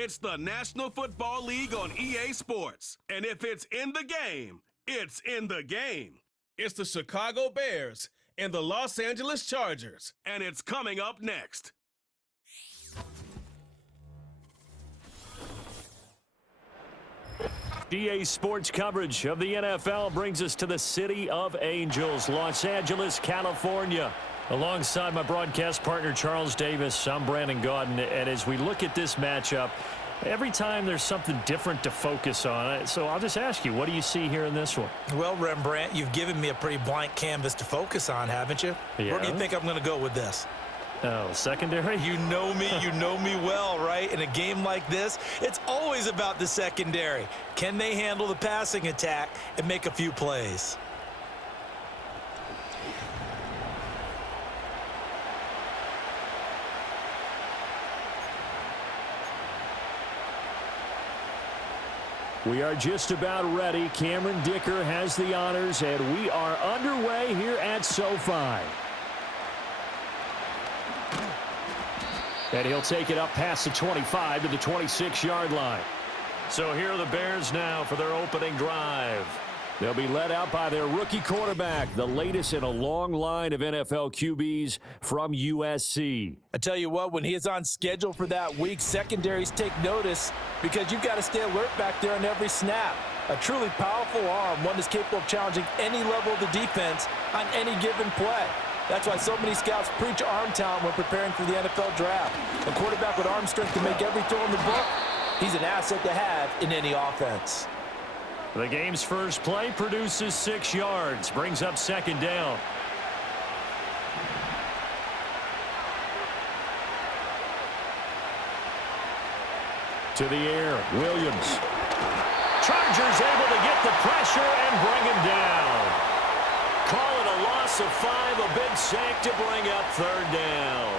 It's the National Football League on EA Sports. And if it's in the game, it's in the game. It's the Chicago Bears and the Los Angeles Chargers. And it's coming up next. EA Sports coverage of the NFL brings us to the City of Angels, Los Angeles, California. Alongside my broadcast partner, Charles Davis, I'm Brandon Gaudin. And as we look at this matchup, every time there's something different to focus on. So I'll just ask you, what do you see here in this one? Well, Rembrandt, you've given me a pretty blank canvas to focus on, haven't you? Yeah. Where do you think I'm going to go with this? Oh, secondary? You know me well, right? In a game like this, it's always about the secondary. Can they handle the passing attack and make a few plays? We are just about ready. Cameron Dicker has the honors, and we are underway here at SoFi. And he'll take it up past the 25 to the 26-yard line. So here are the Bears now for their opening drive. They'll be led out by their rookie quarterback, the latest in a long line of NFL QBs from USC. I tell you what, when he is on schedule for that week, secondaries take notice because you've got to stay alert back there on every snap. A truly powerful arm, one that's capable of challenging any level of the defense on any given play. That's why so many scouts preach arm talent when preparing for the NFL draft. A quarterback with arm strength to make every throw in the book, he's an asset to have in any offense. The game's first play produces 6 yards, brings up second down. To the air, Williams. Chargers able to get the pressure and bring him down. Call it a loss of 5, a big sack to bring up third down.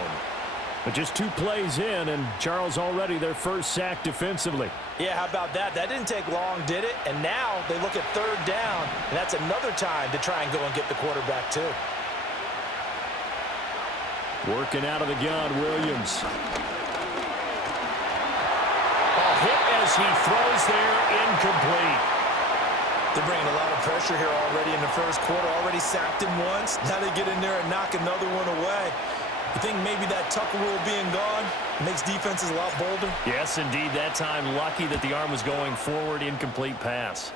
But just 2 plays in, and Charles already their first sack defensively. Yeah, how about that? That didn't take long, did it? And now they look at third down, and that's another time to try and go and get the quarterback too. Working out of the gun, Williams. A hit as he throws there, incomplete. They're bringing a lot of pressure here already in the first quarter. Already sacked him once. Now they get in there and knock another one away. You think maybe that Tucker rule being gone makes defenses a lot bolder? Yes, indeed. That time, lucky that the arm was going forward, incomplete pass.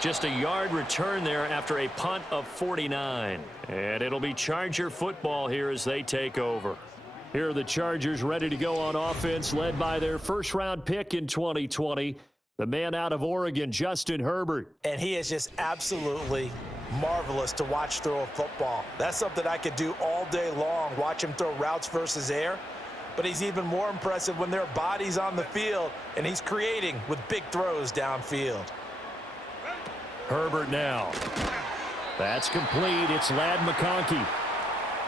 Just a yard return there after a punt of 49. And it'll be Charger football here as they take over. Here are the Chargers ready to go on offense, led by their first-round pick in 2020, the man out of Oregon, Justin Herbert. And he is just absolutely marvelous to watch throw a football. That's something I could do all day long, watch him throw routes versus air. But he's even more impressive when there are bodies on the field, and he's creating with big throws downfield. Herbert now. That's complete. It's Ladd McConkey.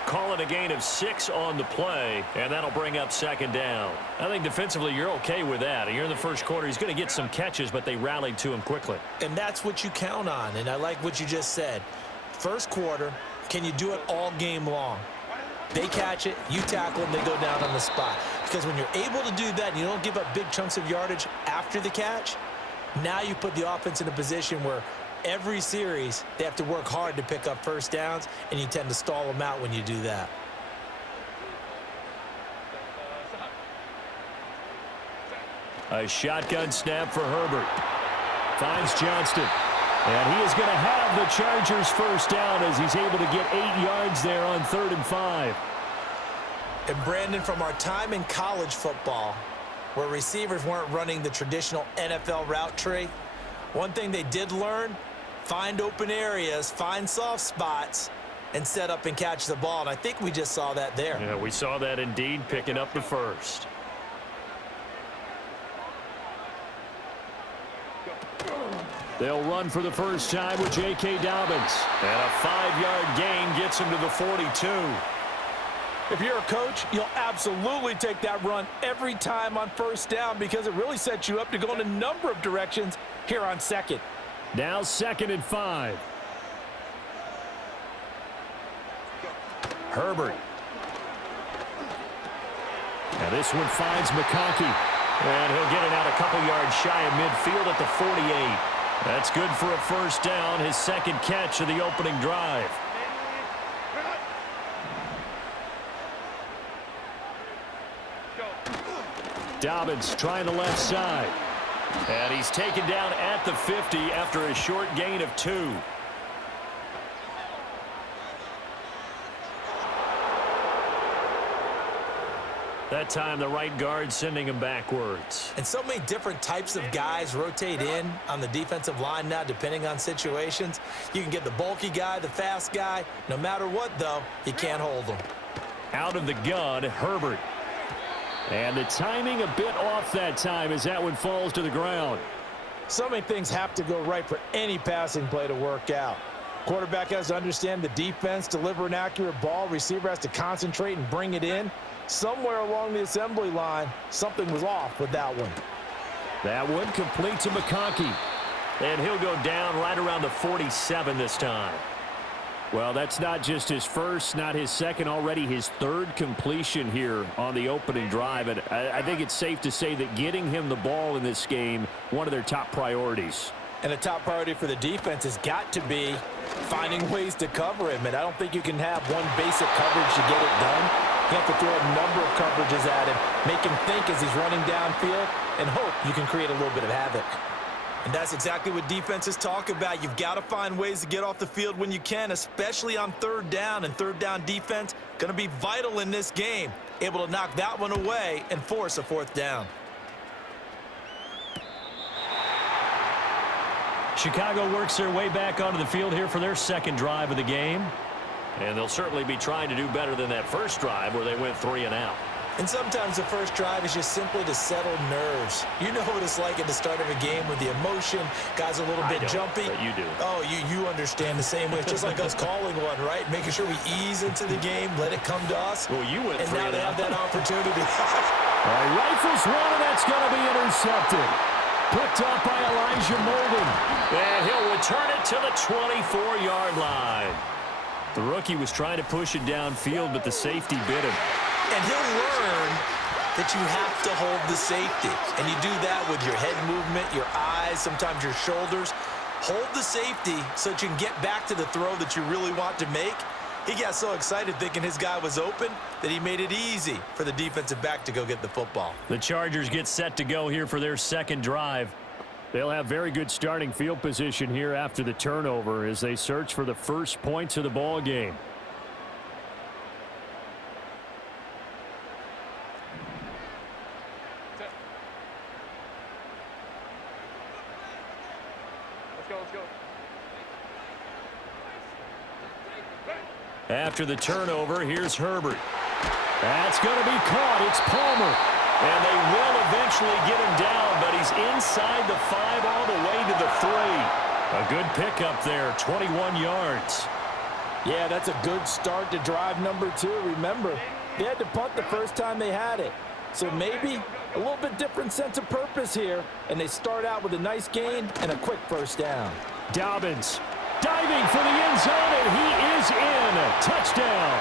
Call it a gain of 6 on the play, and that'll bring up second down. I think defensively you're okay with that. You're in the first quarter. He's going to get some catches, but they rallied to him quickly. And that's what you count on, and I like what you just said. First quarter, can you do it all game long? They catch it, you tackle them, they go down on the spot. Because when you're able to do that and you don't give up big chunks of yardage after the catch, now you put the offense in a position where every series, they have to work hard to pick up first downs, and you tend to stall them out when you do that. A shotgun snap for Herbert. Finds Johnston. And he is going to have the Chargers first down as he's able to get 8 yards there on 3rd and 5. And Brandon, from our time in college football, where receivers weren't running the traditional NFL route tree, one thing they did learn, find open areas, find soft spots, and set up and catch the ball. And I think we just saw that there. Yeah, we saw that indeed, picking up the first. They'll run for the first time with J.K. Dobbins. And a 5-yard gain gets him to the 42. If you're a coach, you'll absolutely take that run every time on first down because it really sets you up to go in a number of directions here on second. Now 2nd and 5. Herbert. Now this one finds McConkey. And he'll get it out a couple yards shy of midfield at the 48. That's good for a first down, his second catch of the opening drive. Dobbins trying the left side. And he's taken down at the 50 after a short gain of 2. That time the right guard sending him backwards. And so many different types of guys rotate in on the defensive line now depending on situations. You can get the bulky guy, the fast guy. No matter what, though, you can't hold them. Out of the gun, Herbert. And the timing a bit off that time as that one falls to the ground. So many things have to go right for any passing play to work out. Quarterback has to understand the defense, deliver an accurate ball. Receiver has to concentrate and bring it in. Somewhere along the assembly line, something was off with that one. That one complete to McConkey. And he'll go down right around the 47 this time. Well, that's not just his first, not his second, already his third completion here on the opening drive. And I think it's safe to say that getting him the ball in this game, one of their top priorities. And a top priority for the defense has got to be finding ways to cover him. And I don't think you can have one basic coverage to get it done. You have to throw a number of coverages at him, make him think as he's running downfield, and hope you can create a little bit of havoc. And that's exactly what defenses talk about. You've got to find ways to get off the field when you can, especially on third down. And third down defense going to be vital in this game. Able to knock that one away and force a fourth down. Chicago works their way back onto the field here for their second drive of the game. And they'll certainly be trying to do better than that first drive where they went 3 and out. And sometimes the first drive is just simply to settle nerves. You know what it's like at the start of a game with the emotion. Guys a little bit jumpy. But you do. Oh, you understand the same way. It's just like us calling one, right? Making sure we ease into the game, let it come to us. Well, you went 3 and now they have that opportunity. All right, rifles one, and that's going to be intercepted. Picked up by Elijah Molden. And he'll return it to the 24-yard line. The rookie was trying to push it downfield, but the safety bit him. And he'll learn that you have to hold the safety. And you do that with your head movement, your eyes, sometimes your shoulders. Hold the safety so that you can get back to the throw that you really want to make. He got so excited thinking his guy was open that he made it easy for the defensive back to go get the football. The Chargers get set to go here for their second drive. They'll have very good starting field position here after the turnover as they search for the first points of the ball game. Let's go. After the turnover, here's Herbert. That's going to be caught. It's Palmer. And they will eventually get him down, but he's inside the 5 all the way to the 3. A good pickup there, 21 yards. Yeah, that's a good start to drive number 2. Remember, they had to punt the first time they had it. So maybe a little bit different sense of purpose here, and they start out with a nice gain and a quick first down. Dobbins diving for the end zone, and he is in. Touchdown.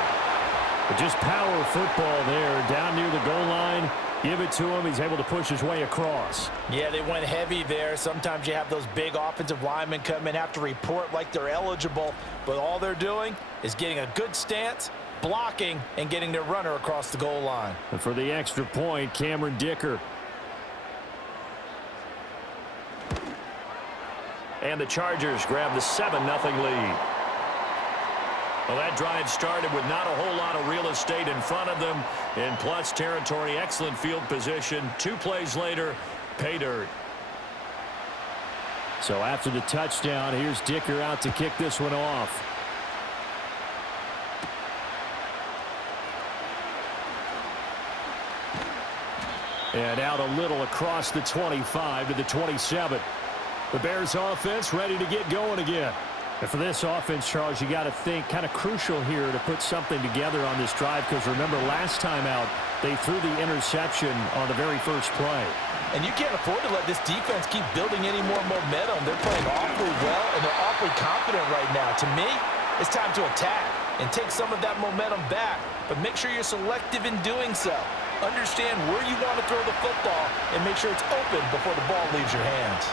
But just power football there, down near the goal line. Give it to him. He's able to push his way across. Yeah, they went heavy there. Sometimes you have those big offensive linemen come in, have to report like they're eligible, but all they're doing is getting a good stance, blocking, and getting their runner across the goal line. And for the extra point, Cameron Dicker. And the Chargers grab the 7-0 lead. Well, that drive started with not a whole lot of real estate in front of them in plus territory. Excellent field position. 2 plays later, pay dirt. So after the touchdown, here's Dicker out to kick this one off. And out a little across the 25 to the 27. The Bears offense ready to get going again. And for this offense, Charles, you got to think kind of crucial here to put something together on this drive, because remember last time out they threw the interception on the very first play. And you can't afford to let this defense keep building any more momentum. They're playing awfully well, and they're awfully confident right now. To me, it's time to attack. and take some of that momentum back. But make sure you're selective in doing so. Understand where you want to throw the football and make sure it's open before the ball leaves your hands.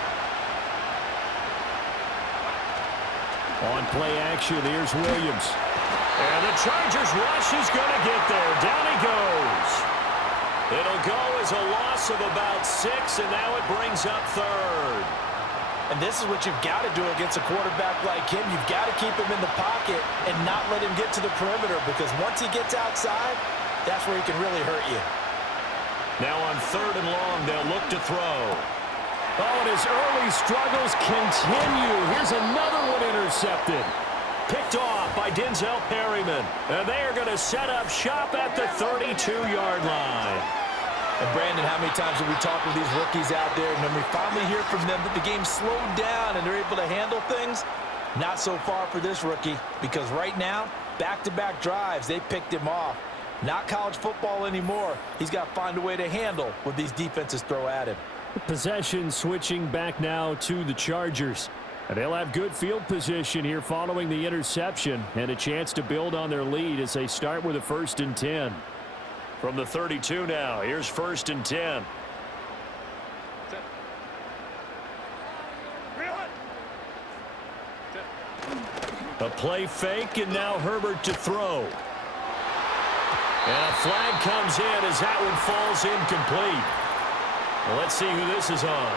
On play action, here's Williams. And the Chargers rush is going to get there. Down he goes. It'll go as a loss of about 6, and now it brings up third. And this is what you've got to do against a quarterback like him. You've got to keep him in the pocket and not let him get to the perimeter, because once he gets outside, that's where he can really hurt you. Now on 3rd and long, they'll look to throw. Oh, and his early struggles continue. Here's another one intercepted. Picked off by Denzel Perryman. And they are going to set up shop at the 32-yard line. And Brandon, how many times have we talked with these rookies out there, and when we finally hear from them that the game slowed down and they're able to handle things? Not so far for this rookie, because right now, back-to-back drives, they picked him off. Not college football anymore. He's got to find a way to handle what these defenses throw at him. Possession switching back now to the Chargers. And they'll have good field position here following the interception and a chance to build on their lead as they start with a 1st and 10. From the 32 now, here's 1st and 10. A play fake, and now Herbert to throw. And a flag comes in as that one falls incomplete. Well, let's see who this is on.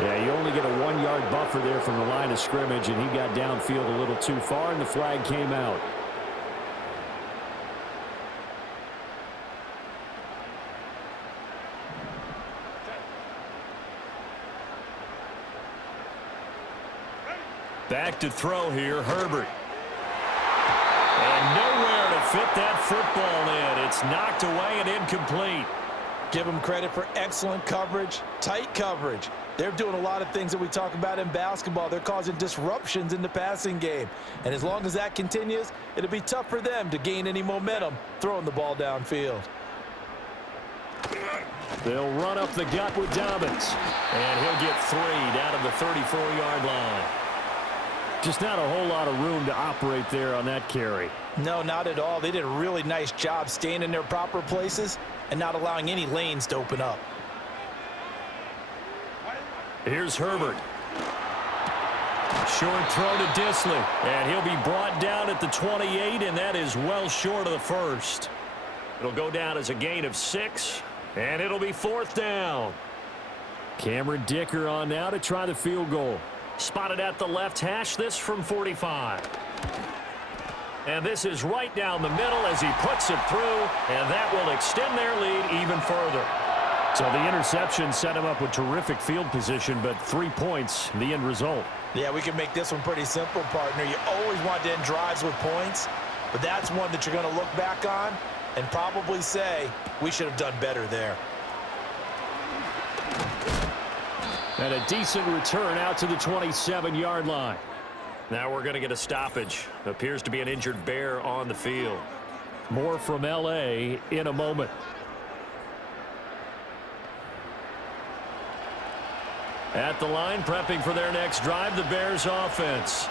Yeah, you only get a 1-yard buffer there from the line of scrimmage, and he got downfield a little too far, and the flag came out. Back to throw here, Herbert. And nowhere to fit that football in. It's knocked away and incomplete. Give them credit for excellent coverage, tight coverage. They're doing a lot of things that we talk about in basketball. They're causing disruptions in the passing game. And as long as that continues, it'll be tough for them to gain any momentum throwing the ball downfield. They'll run up the gut with Dobbins. And he'll get 3 down to the 34-yard line. Just not a whole lot of room to operate there on that carry. No, not at all. They did a really nice job staying in their proper places and not allowing any lanes to open up. Here's Herbert. Short throw to Disley. And he'll be brought down at the 28, and that is well short of the first. It'll go down as a gain of 6, and it'll be 4th down. Cameron Dicker on now to try the field goal. Spotted at the left hash, this from 45. And this is right down the middle as he puts it through, and that will extend their lead even further. So the interception set him up with terrific field position, but 3 points, the end result. Yeah, we can make this one pretty simple, partner. You always want to end drives with points, but that's one that you're going to look back on and probably say, we should have done better there. And a decent return out to the 27-yard line. Now we're going to get a stoppage. Appears to be an injured Bear on the field. More from LA in a moment. At the line, prepping for their next drive, the Bears offense.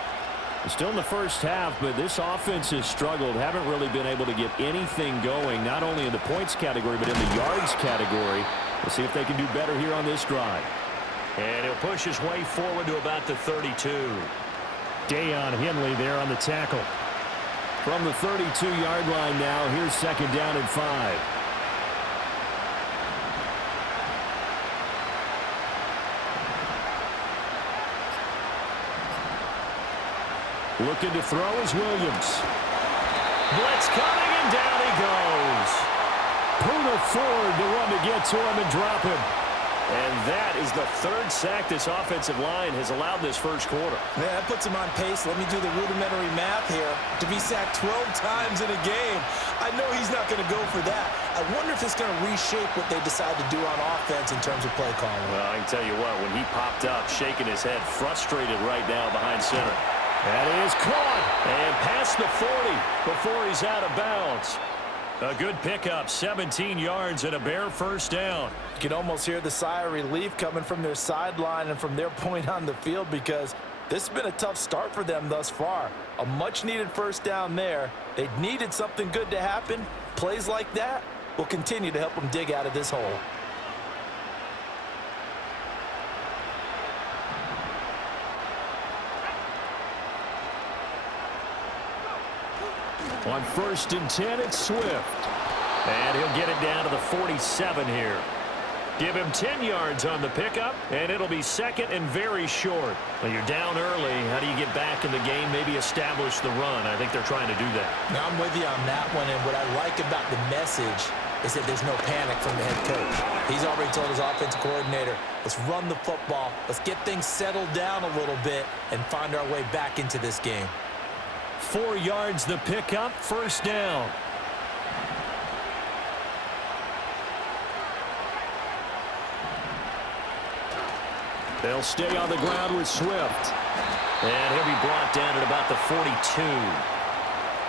Still in the first half, but this offense has struggled. Haven't really been able to get anything going, not only in the points category, but in the yards category. We'll see if they can do better here on this drive. And he'll push his way forward to about the 32. Dayon Henley there on the tackle. From the 32-yard line now, here's 2nd down and 5. Looking to throw is Williams. Blitz coming, and down he goes. Poona Ford, the one to get to him and drop him. And that is the 3rd sack this offensive line has allowed this first quarter. Man, that puts him on pace. Let me do the rudimentary math here. To be sacked 12 times in a game, I know he's not going to go for that. I wonder if it's going to reshape what they decide to do on offense in terms of play calling. Well, I can tell you what, when he popped up, shaking his head, frustrated right now behind center. That is caught and past the 40 before he's out of bounds. A good pickup, 17 yards and a Bear first down. You can almost hear the sigh of relief coming from their sideline and from their point on the field, because This has been a tough start for them thus far. A much-needed first down there. They needed something good to happen. Plays like that will continue to help them dig out of this hole. On 1st and 10, it's Swift. And he'll get it down to the 47 here. Give him 10 yards on the pickup, and it'll be 2nd and very short. Well, you're down early. How do you get back in the game, maybe establish the run? I think they're trying to do that. Now, I'm with you on that one, and what I like about the message is that there's no panic from the head coach. He's already told his offensive coordinator, let's run the football, let's get things settled down a little bit and find our way back into this game. 4 yards the pickup, 1st down. They'll stay on the ground with Swift. And he'll be brought down at about the 42.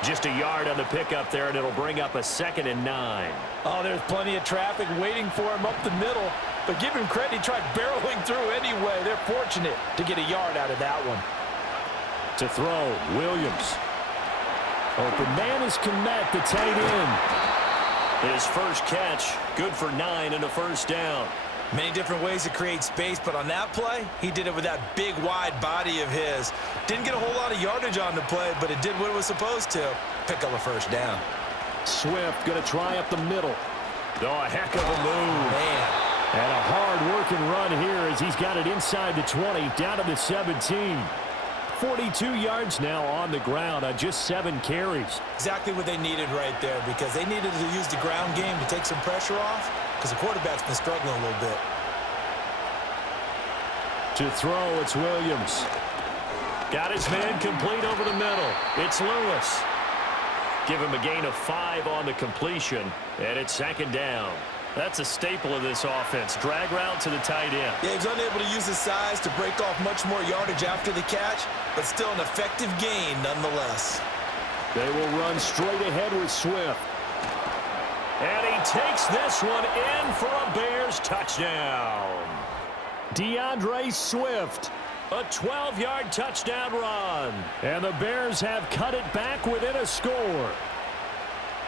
Just a yard on the pickup there, and it'll bring up a 2nd and 9. Oh, there's plenty of traffic waiting for him up the middle. But give him credit, he tried barreling through anyway. They're fortunate to get a yard out of that one. To throw, Williams. Open man is Komet, the tight end. His first catch, good for 9 and a 1st down. Many different ways to create space, but on that play, he did it with that big, wide body of his. Didn't get a whole lot of yardage on the play, but it did what it was supposed to. Pick up a 1st down. Swift going to try up the middle. Oh, a heck of a move. Man. And a hard-working run here as he's got it inside the 20, down to the 17. 42 yards now on the ground on just 7 carries. Exactly what they needed right there, because they needed to use the ground game to take some pressure off, because the quarterback's been struggling a little bit. To throw, it's Williams. Got his man complete over the middle. It's Lewis. Give him a gain of 5 on the completion, and it's 2nd down. That's a staple of this offense. Drag route to the tight end. Yeah, he's unable to use his size to break off much more yardage after the catch, but still an effective gain nonetheless. They will run straight ahead with Swift. And he takes this one in for a Bears touchdown. DeAndre Swift, a 12-yard touchdown run. And the Bears have cut it back within a score.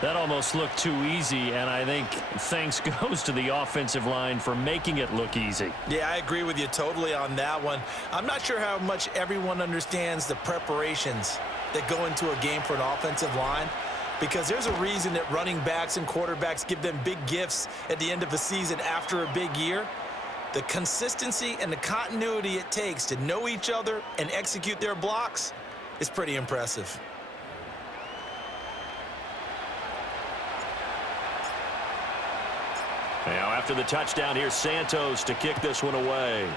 That almost looked too easy, and I think thanks goes to the offensive line for making it look easy. Yeah, I agree with you totally on that one. I'm not sure how much everyone understands the preparations that go into a game for an offensive line, because there's a reason that running backs and quarterbacks give them big gifts at the end of a season after a big year. The consistency and the continuity it takes to know each other and execute their blocks is pretty impressive. Now, after the touchdown, here's Santos to kick this one away.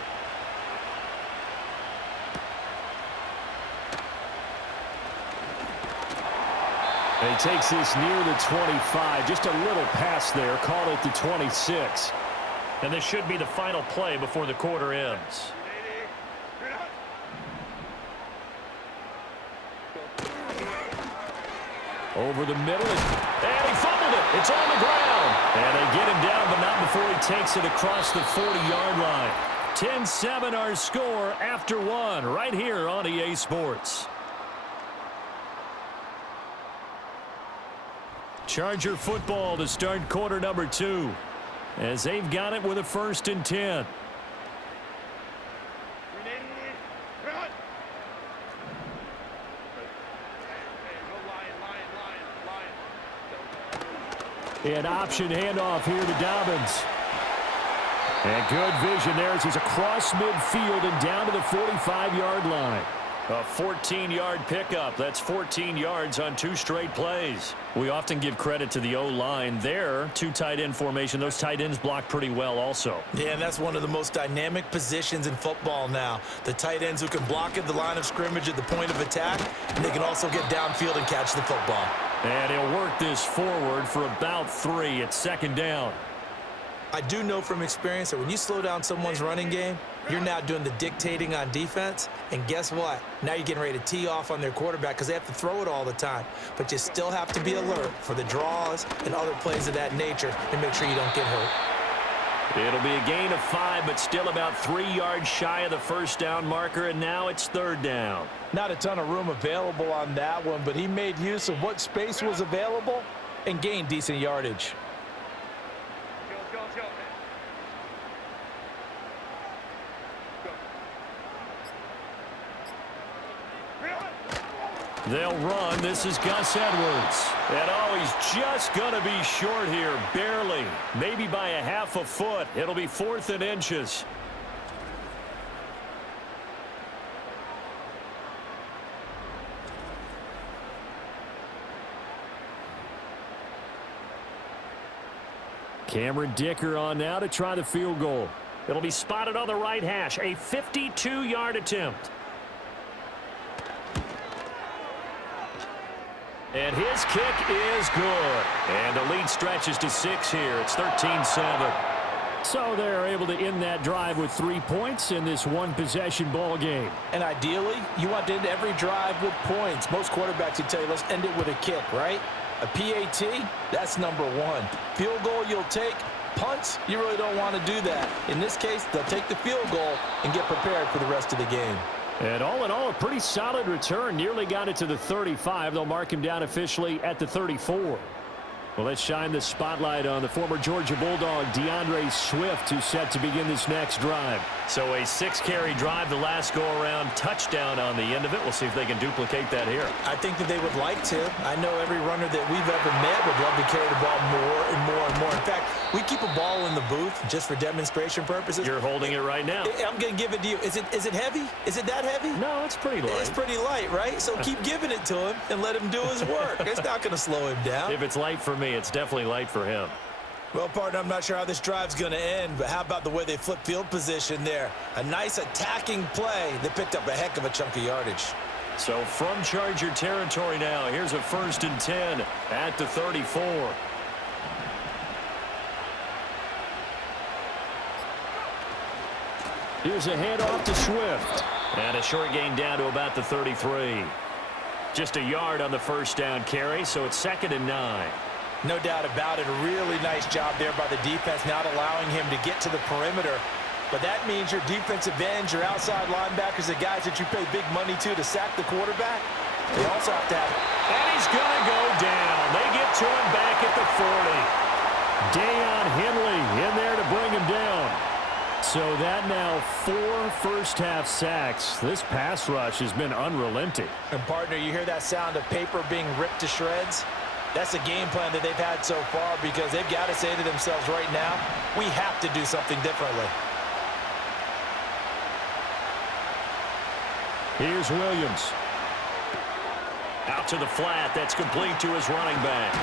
And he takes this near the 25. Just a little pass there. Called it the 26. And this should be the final play before the quarter ends. Over the middle, and he fumbled it. It's on the ground. And they get him down, but not before he takes it across the 40-yard line. 10-7 our score after 1 right here on EA Sports. Charger football to start quarter number 2 as they've got it with a 1st and 10. An option handoff here to Dobbins. And good vision there as he's across midfield and down to the 45-yard line. A 14-yard pickup. That's 14 yards on 2 straight plays. We often give credit to the O-line there. 2 tight end formation. Those tight ends block pretty well also. Yeah, and that's one of the most dynamic positions in football now. The tight ends who can block at the line of scrimmage at the point of attack, and they can also get downfield and catch the football. And he'll work this forward for about 3. It's 2nd down. I do know from experience that when you slow down someone's running game, you're now doing the dictating on defense. And guess what? Now you're getting ready to tee off on their quarterback because they have to throw it all the time. But you still have to be alert for the draws and other plays of that nature and make sure you don't get hurt. It'll be a gain of 5, but still about 3 yards shy of the first down marker, and now it's third down. Not a ton of room available on that one, but he made use of what space was available and gained decent yardage. They'll run. This is Gus Edwards. And oh, he's just going to be short here, barely. Maybe by a half a foot. It'll be 4th and inches. Cameron Dicker on now to try the field goal. It'll be spotted on the right hash. A 52-yard attempt. And his kick is good. And the lead stretches to 6 here. It's 13-7. So they're able to end that drive with 3 points in this one-possession ball game. And ideally, you want to end every drive with points. Most quarterbacks would tell you, let's end it with a kick, right? A PAT, that's number 1. Field goal you'll take. Punts, you really don't want to do that. In this case, they'll take the field goal and get prepared for the rest of the game. And all in all, a pretty solid return. Nearly got it to the 35. They'll mark him down officially at the 34. Well, let's shine the spotlight on the former Georgia Bulldog, DeAndre Swift, who's set to begin this next drive. So a 6-carry drive the last go-around, touchdown on the end of it. We'll see if they can duplicate that here. I think that they would like to. I know every runner that we've ever met would love to carry the ball more and more and more. In fact, we keep a ball in the booth just for demonstration purposes. You're holding it right now. I'm going to give it to you. Is it heavy? Is it that heavy? No, it's pretty light. It's pretty light, right? So keep giving it to him and let him do his work. It's not going to slow him down. If it's light for me, it's definitely light for him. Well, partner, I'm not sure how this drive's going to end, but how about the way they flip field position there? A nice attacking play that picked up a heck of a chunk of yardage. So from Charger territory now, here's a 1st and 10 at the 34. Here's a handoff to Swift. And a short gain down to about the 33. Just a yard on the first down carry, so it's 2nd and 9. No doubt about it. A really nice job there by the defense, not allowing him to get to the perimeter. But that means your defensive ends, your outside linebackers, the guys that you pay big money to sack the quarterback, they also have to have it. And he's going to go down. They get to him back at the 40. Deion Henley in there to bring him down. So that now 4 first-half sacks. This pass rush has been unrelenting. And, partner, you hear that sound of paper being ripped to shreds? That's a game plan that they've had so far because they've got to say to themselves right now, we have to do something differently. Here's Williams. Out to the flat. That's complete to his running back.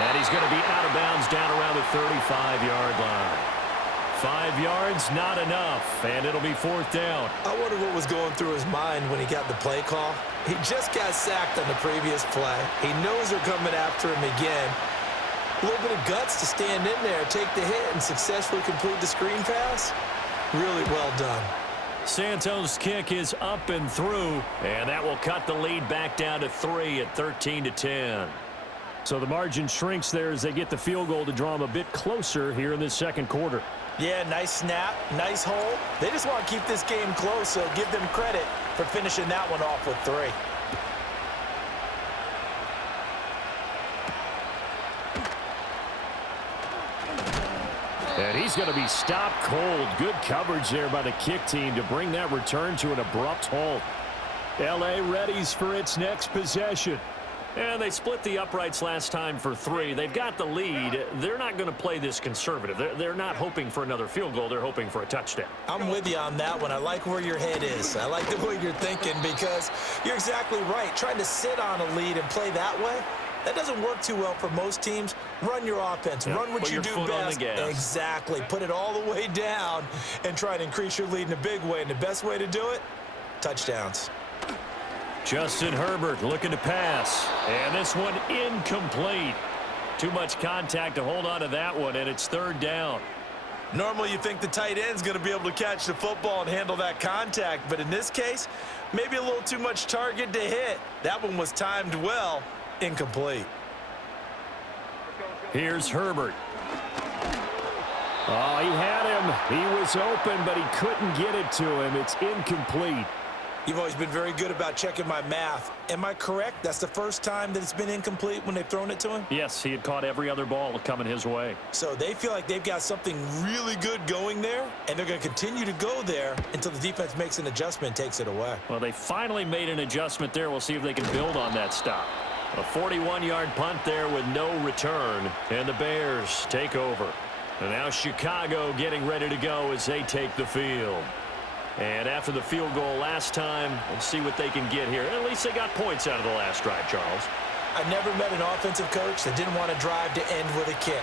And he's going to be out of bounds down around the 35-yard line. 5 yards, not enough, and it'll be 4th down. I wonder what was going through his mind when he got the play call. He just got sacked on the previous play. He knows they're coming after him again. A little bit of guts to stand in there, take the hit, and successfully complete the screen pass. Really well done. Santos' kick is up and through, and that will cut the lead back down to 3 at 13-10. So the margin shrinks there as they get the field goal to draw them a bit closer here in this second quarter. Yeah, nice snap, nice hold. They just want to keep this game close, so give them credit for finishing that one off with 3. And he's going to be stopped cold. Good coverage there by the kick team to bring that return to an abrupt halt. LA readies for its next possession. And they split the uprights last time for 3. They've got the lead. They're not going to play this conservative. They're not hoping for another field goal. They're hoping for a touchdown. I'm with you on that one. I like where your head is. I like the way you're thinking because you're exactly right. Trying to sit on a lead and play that way, that doesn't work too well for most teams. Run your offense. Yep. Run what you do best. Exactly. Put it all the way down and try to increase your lead in a big way. And the best way to do it, touchdowns. Justin Herbert looking to pass. And this one incomplete. Too much contact to hold on to that one, and it's 3rd down. Normally you think the tight end's going to be able to catch the football and handle that contact, but in this case, maybe a little too much target to hit. That one was timed well, incomplete. Here's Herbert. Oh, he had him. He was open, but he couldn't get it to him. It's incomplete. You've always been very good about checking my math. Am I correct? That's the first time that it's been incomplete when they've thrown it to him? Yes, he had caught every other ball coming his way. So they feel like they've got something really good going there, and they're going to continue to go there until the defense makes an adjustment and takes it away. Well, they finally made an adjustment there. We'll see if they can build on that stop. A 41-yard punt there with no return, and the Bears take over. And now Chicago getting ready to go as they take the field. And after the field goal last time, we'll see what they can get here. At least they got points out of the last drive, Charles. I never met an offensive coach that didn't want to drive to end with a kick.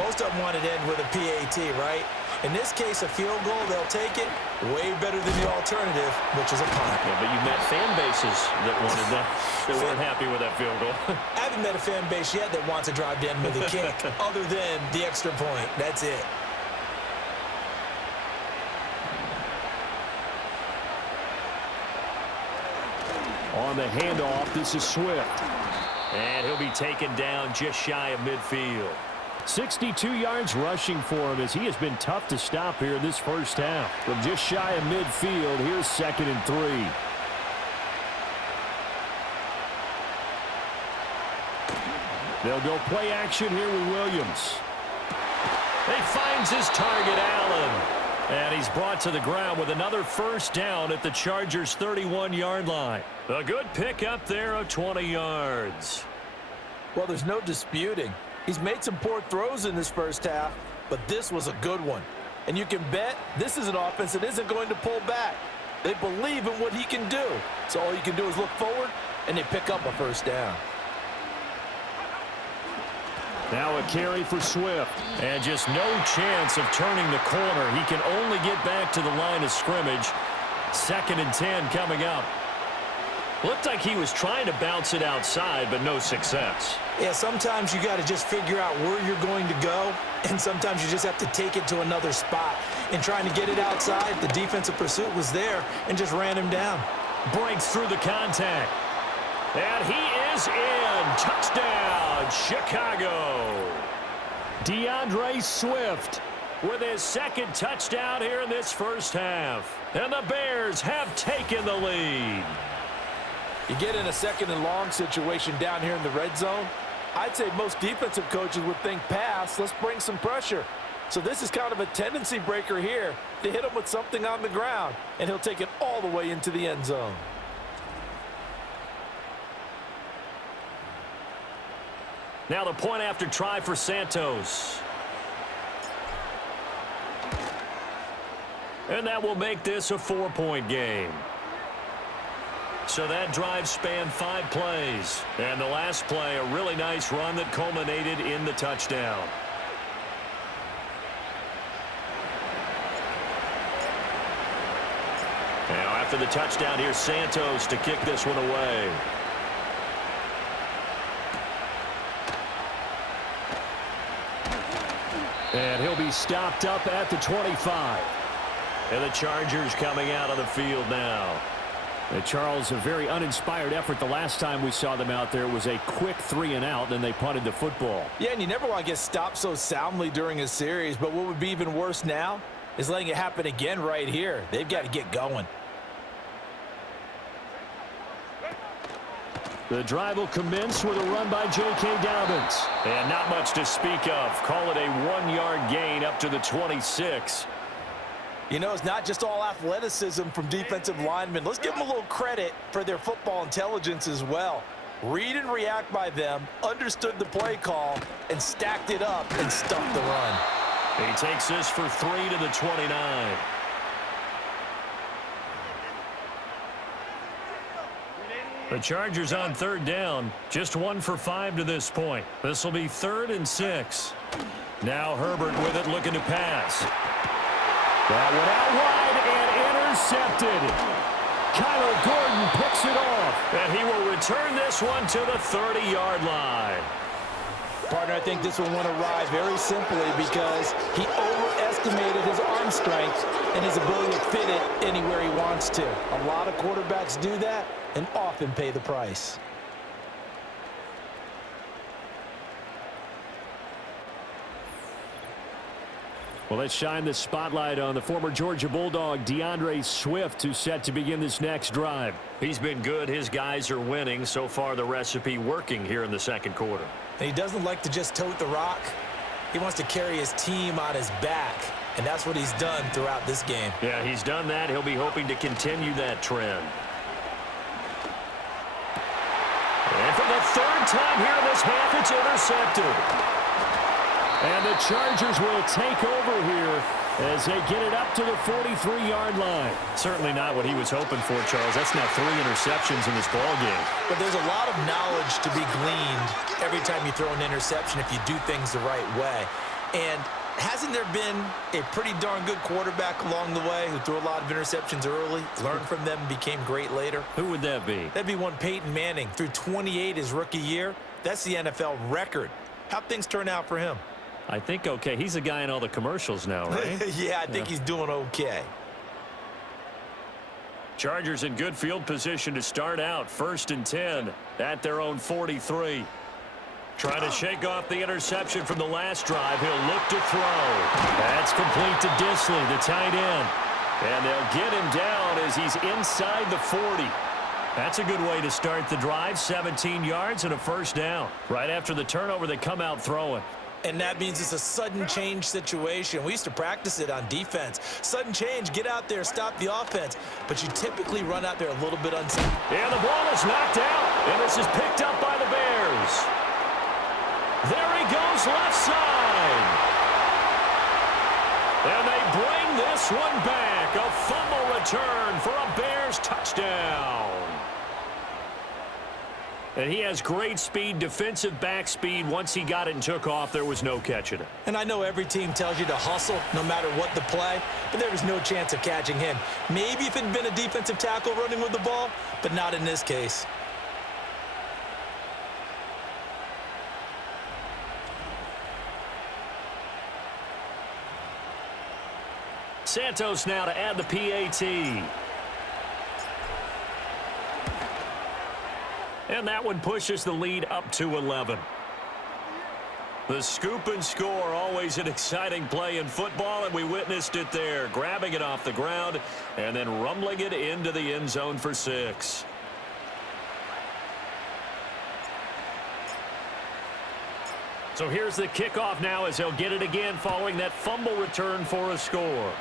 Most of them wanted to end with a PAT, right? In this case, a field goal, they'll take it way better than the alternative, which is a punt. Yeah, but you've met fan bases that wanted that, that weren't happy with that field goal. I haven't met a fan base yet that wants to drive to end with a kick, other than the extra point. That's it. On the handoff, this is Swift. And he'll be taken down just shy of midfield. 62 yards rushing for him as he has been tough to stop here in this first half. From just shy of midfield, here's 2nd and 3. They'll go play action here with Williams. He finds his target, Allen. And he's brought to the ground with another first down at the Chargers' 31-yard line. A good pickup there of 20 yards. Well, there's no disputing. He's made some poor throws in this first half, but this was a good one. And you can bet this is an offense that isn't going to pull back. They believe in what he can do. So all you can do is look forward, and they pick up a first down. Now a carry for Swift. And just no chance of turning the corner. He can only get back to the line of scrimmage. 2nd and 10 coming up. Looked like he was trying to bounce it outside, but no success. Yeah, sometimes you got to just figure out where you're going to go, and sometimes you just have to take it to another spot. And trying to get it outside, the defensive pursuit was there and just ran him down. Breaks through the contact. And he is in. Touchdown, Chicago. DeAndre Swift with his 2nd touchdown here in this first half. And the Bears have taken the lead. You get in a 2nd and long situation down here in the red zone, I'd say most defensive coaches would think pass, let's bring some pressure. So this is kind of a tendency breaker here to hit him with something on the ground, and he'll take it all the way into the end zone. Now the point after try for Santos. And that will make this a 4-point game. So that drive spanned 5 plays. And the last play, a really nice run that culminated in the touchdown. Now after the touchdown, here's Santos to kick this one away. And he'll be stopped up at the 25. And the Chargers coming out on the field now. Charles, a very uninspired effort the last time we saw them out there. It was a quick 3-and-out, then they punted the football. Yeah, and you never want to get stopped so soundly during a series, but what would be even worse now is letting it happen again right here. They've got to get going. The drive will commence with a run by J.K. Dobbins. And not much to speak of. Call it a 1-yard gain up to the 26. You know, it's not just all athleticism from defensive linemen. Let's give them a little credit for their football intelligence as well. Read and react by them, understood the play call, and stacked it up and stuffed the run. He takes this for 3 to the 29. The Chargers on 3rd down. Just 1 for 5 to this point. This will be 3rd and 6. Now Herbert with it, looking to pass. That went out wide and intercepted. Kyler Gordon picks it off. And he will return this one to the 30-yard line. Partner, I think this one went awry very simply because he overestimated his arm strength and his ability to fit it anywhere he wants to. A lot of quarterbacks do that and often pay the price. Well, let's shine the spotlight on the former Georgia Bulldog, DeAndre Swift, who's set to begin this next drive. He's been good. His guys are winning. So far, the recipe working here in the second quarter. And he doesn't like to just tote the rock. He wants to carry his team on his back, and that's what he's done throughout this game. Yeah, he's done that. He'll be hoping to continue that trend. And for the third time here in this half, it's intercepted. And the Chargers will take over here as they get it up to the 43-yard line. Certainly not what he was hoping for, Charles. That's now 3 interceptions in this ballgame. But there's a lot of knowledge to be gleaned every time you throw an interception if you do things the right way. And hasn't there been a pretty darn good quarterback along the way who threw a lot of interceptions early, learned from them, and became great later? Who would that be? That'd be one Peyton Manning. Threw 28 his rookie year. That's the NFL record. How'd things turn out for him? I think okay. He's a guy in all the commercials now, right? Yeah, I think he's doing okay. Chargers in good field position to start out. 1st and 10 at their own 43. Trying to shake off the interception from the last drive. He'll look to throw. That's complete to Disley, the tight end. And they'll get him down as he's inside the 40. That's a good way to start the drive. 17 yards and a first down. Right after the turnover, they come out throwing. And that means it's a sudden change situation. We used to practice it on defense. Sudden change, get out there, stop the offense. But you typically run out there a little bit unsafe. And the ball is knocked out. And this is picked up by the Bears. There he goes, left side. And they bring this one back. A fumble return for a Bears touchdown. And he has great speed, defensive back speed. Once he got it and took off, there was no catching it. And I know every team tells you to hustle no matter what the play, but there was no chance of catching him. Maybe if it had been a defensive tackle running with the ball, but not in this case. Santos now to add the PAT. And that one pushes the lead up to 11. The scoop and score, always an exciting play in football, and we witnessed it there. Grabbing it off the ground and then rumbling it into the end zone for 6. So here's the kickoff now as they'll get it again following that fumble return for a score.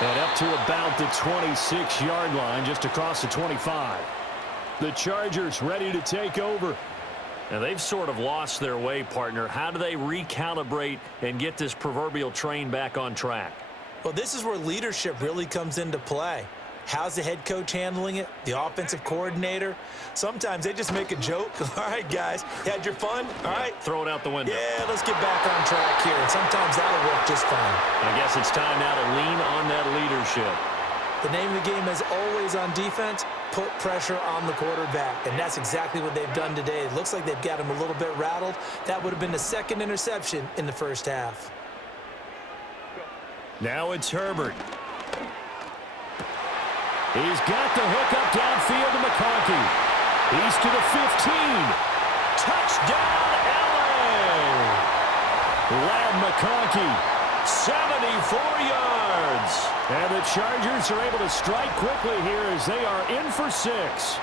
And up to about the 26-yard line, just across the 25. The Chargers ready to take over. Now, they've sort of lost their way, partner. How do they recalibrate and get this proverbial train back on track? Well, this is where leadership really comes into play. How's the head coach handling it? The offensive coordinator? Sometimes they just make a joke. All right, guys, you had your fun? All right. Throw it out the window. Yeah, let's get back on track here. And sometimes that'll work just fine. I guess it's time now to lean on that leadership. The name of the game is always on defense, put pressure on the quarterback. And that's exactly what they've done today. It looks like they've got him a little bit rattled. That would have been the second interception in the first half. Now it's Herbert. He's got the hook up downfield to McConkey. He's to the 15. Touchdown, LA! Lad McConkey, 74 yards. And the Chargers are able to strike quickly here as they are in for 6.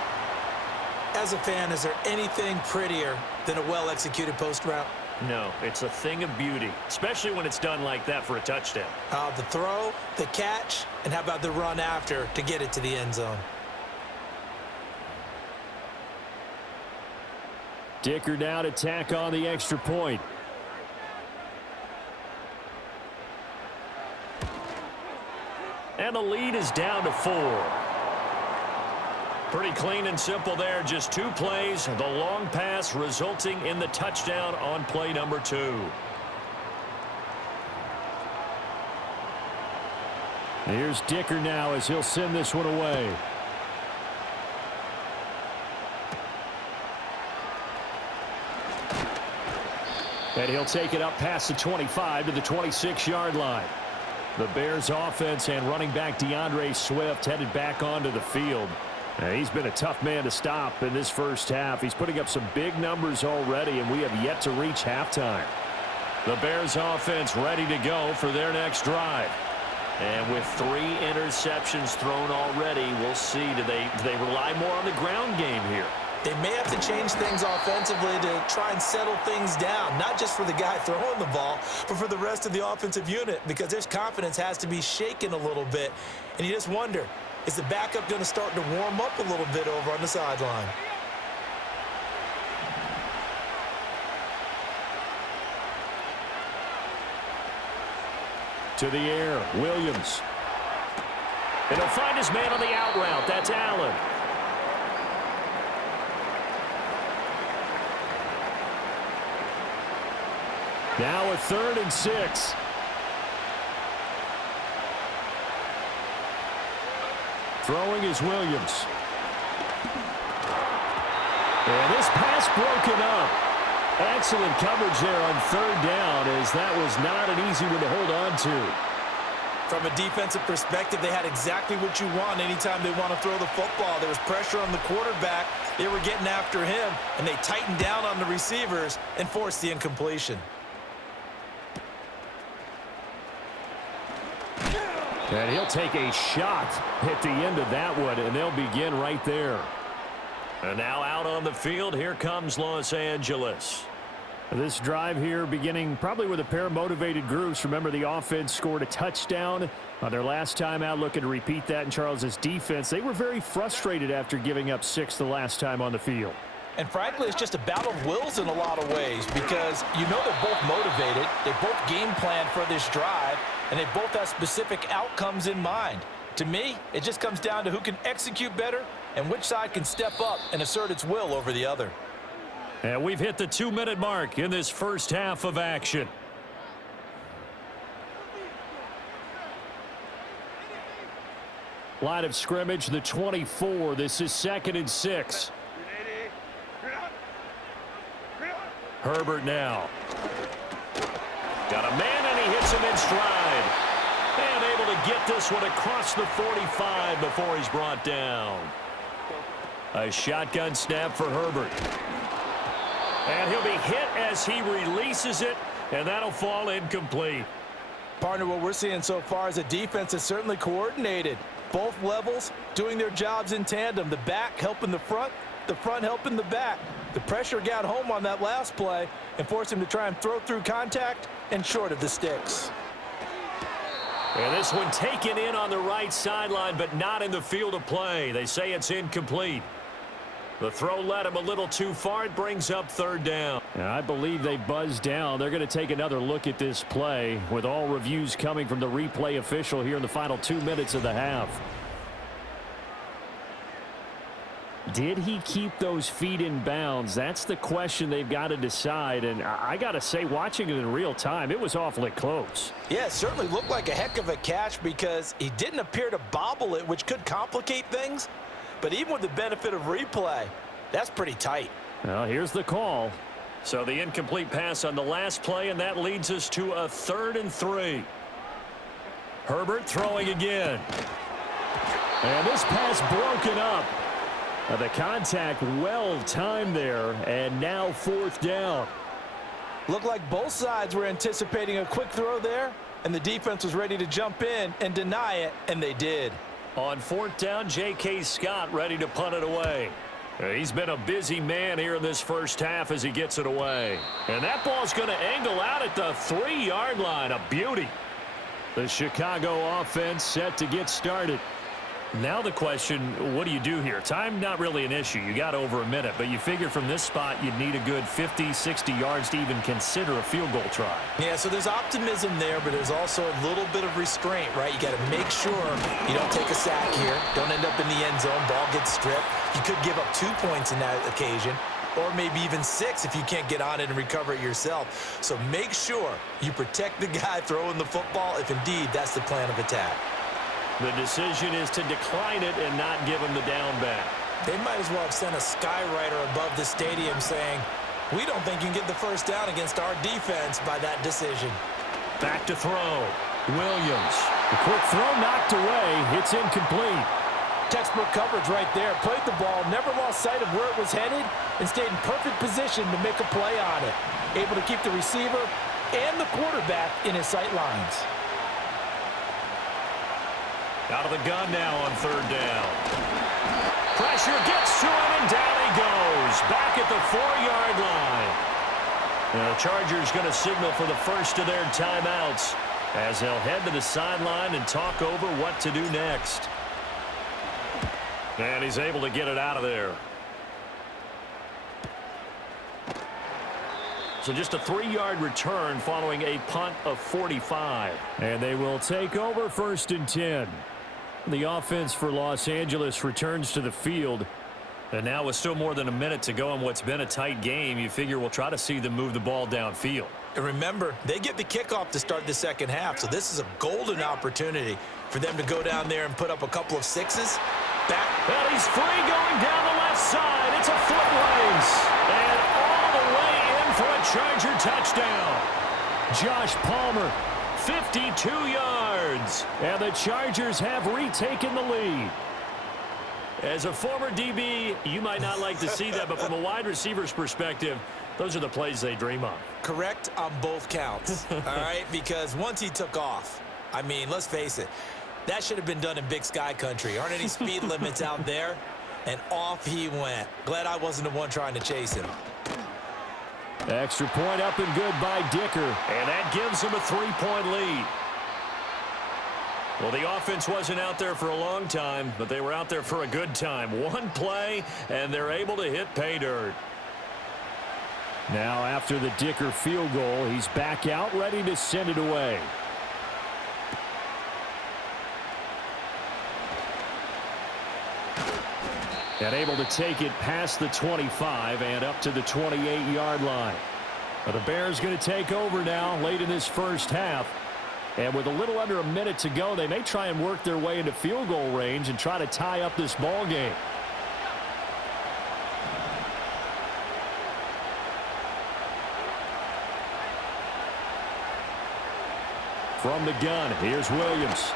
As a fan, is there anything prettier than a well-executed post route? No, it's a thing of beauty, especially when it's done like that for a touchdown. The throw, the catch, and how about the run after to get it to the end zone? Dicker now to tack on the extra point. And the lead is down to 4. Pretty clean and simple there. Just 2 plays. The long pass resulting in the touchdown on play number 2. Here's Dicker now as he'll send this one away. And he'll take it up past the 25 to the 26-yard line. The Bears offense and running back DeAndre Swift headed back onto the field. He's been a tough man to stop in this first half. He's putting up some big numbers already, and we have yet to reach halftime. The Bears offense ready to go for their next drive. And with 3 interceptions thrown already, we'll see. Do they rely more on the ground game here? They may have to change things offensively to try and settle things down, not just for the guy throwing the ball, but for the rest of the offensive unit, because their confidence has to be shaken a little bit. And you just wonder, is the backup going to start to warm up a little bit over on the sideline? To the air, Williams. And he'll find his man on the out route. That's Allen. Now a 3rd and 6. Throwing is Williams. And this pass broken up. Excellent coverage there on 3rd down, as that was not an easy one to hold on to. From a defensive perspective, they had exactly what you want anytime they want to throw the football. There was pressure on the quarterback. They were getting after him, and they tightened down on the receivers and forced the incompletion. And he'll take a shot at the end of that one, and they'll begin right there. And now out on the field, here comes Los Angeles. This drive here beginning probably with a pair of motivated groups. Remember, the offense scored a touchdown on their last time out, looking to repeat that in Charles' defense. They were very frustrated after giving up 6 the last time on the field. And frankly, it's just a battle of wills in a lot of ways, because you know they're both motivated, they both game plan for this drive, and they both have specific outcomes in mind. To me, it just comes down to who can execute better and which side can step up and assert its will over the other. And we've hit the 2-minute mark in this first half of action. Line of scrimmage, the 24. This is 2nd and 6. Herbert now. Got a man, and he hits him in stride. And able to get this one across the 45 before he's brought down. A shotgun snap for Herbert. And he'll be hit as he releases it, and that'll fall incomplete. Partner, what we're seeing so far is a defense that's certainly coordinated. Both levels doing their jobs in tandem. The back helping the front helping the back. The pressure got home on that last play and forced him to try and throw through contact and short of the sticks. And this one taken in on the right sideline, but not in the field of play. They say it's incomplete. The throw led him a little too far. It brings up 3rd down. And I believe they buzzed down. They're going to take another look at this play, with all reviews coming from the replay official here in the final 2 minutes of the half. Did he keep those feet in bounds? That's the question they've got to decide. And I got to say, watching it in real time, it was awfully close. Yeah, it certainly looked like a heck of a catch, because he didn't appear to bobble it, which could complicate things. But even with the benefit of replay, that's pretty tight. Well, here's the call. So the incomplete pass on the last play, and that leads us to a 3rd and 3. Herbert throwing again. And this pass broken up. The contact well timed there, and now 4th down. Looked like both sides were anticipating a quick throw there, and the defense was ready to jump in and deny it, and they did. On 4th down, J.K. Scott ready to punt it away. He's been a busy man here in this first half as he gets it away. And that ball's going to angle out at the 3-yard line. A beauty. The Chicago offense set to get started. Now the question, what do you do here? Time, not really an issue. You got over a minute, but you figure from this spot you'd need a good 50, 60 yards to even consider a field goal try. Yeah, so there's optimism there, but there's also a little bit of restraint, right? You got to make sure you don't take a sack here, don't end up in the end zone, ball gets stripped. You could give up 2 points in that occasion, or maybe even 6 if you can't get on it and recover it yourself. So make sure you protect the guy throwing the football if indeed that's the plan of attack. The decision is to decline it and not give him the down back. They might as well have sent a skywriter above the stadium saying, we don't think you can get the first down against our defense by that decision. Back to throw. Williams. The quick throw knocked away. It's incomplete. Textbook coverage right there. Played the ball, never lost sight of where it was headed, and stayed in perfect position to make a play on it. Able to keep the receiver and the quarterback in his sight lines. Out of the gun now on third down. Pressure gets to him, and down he goes. Back at the 4-yard line. Now the Chargers going to signal for the first of their timeouts as they'll head to the sideline and talk over what to do next. And he's able to get it out of there. So just a 3-yard return following a punt of 45. And they will take over 1st and 10. The offense for Los Angeles returns to the field. And now with still more than a minute to go in what's been a tight game, you figure we'll try to see them move the ball downfield. And remember, they get the kickoff to start the second half, so this is a golden opportunity for them to go down there and put up a couple of sixes. And he's free going down the left side. It's a foot race. And all the way in for a Charger touchdown. Josh Palmer, 52 yards. and the Chargers have retaken the lead. As a former DB, you might not like to see that, but from a wide receiver's perspective, those are the plays they dream of. Correct on both counts, all right? Because once he took off, I mean, let's face it, that should have been done in Big Sky country. Aren't any speed limits out there? And off he went. Glad I wasn't the one trying to chase him. Extra point up and good by Dicker. And that gives him a 3-point lead. Well, the offense wasn't out there for a long time, but they were out there for a good time. One play, and they're able to hit pay dirt. Now after the Dicker field goal, he's back out ready to send it away. And able to take it past the 25 and up to the 28-yard line. But the Bears going to take over now late in this first half. And with a little under a minute to go, they may try and work their way into field goal range and try to tie up this ball game. From the gun, here's Williams.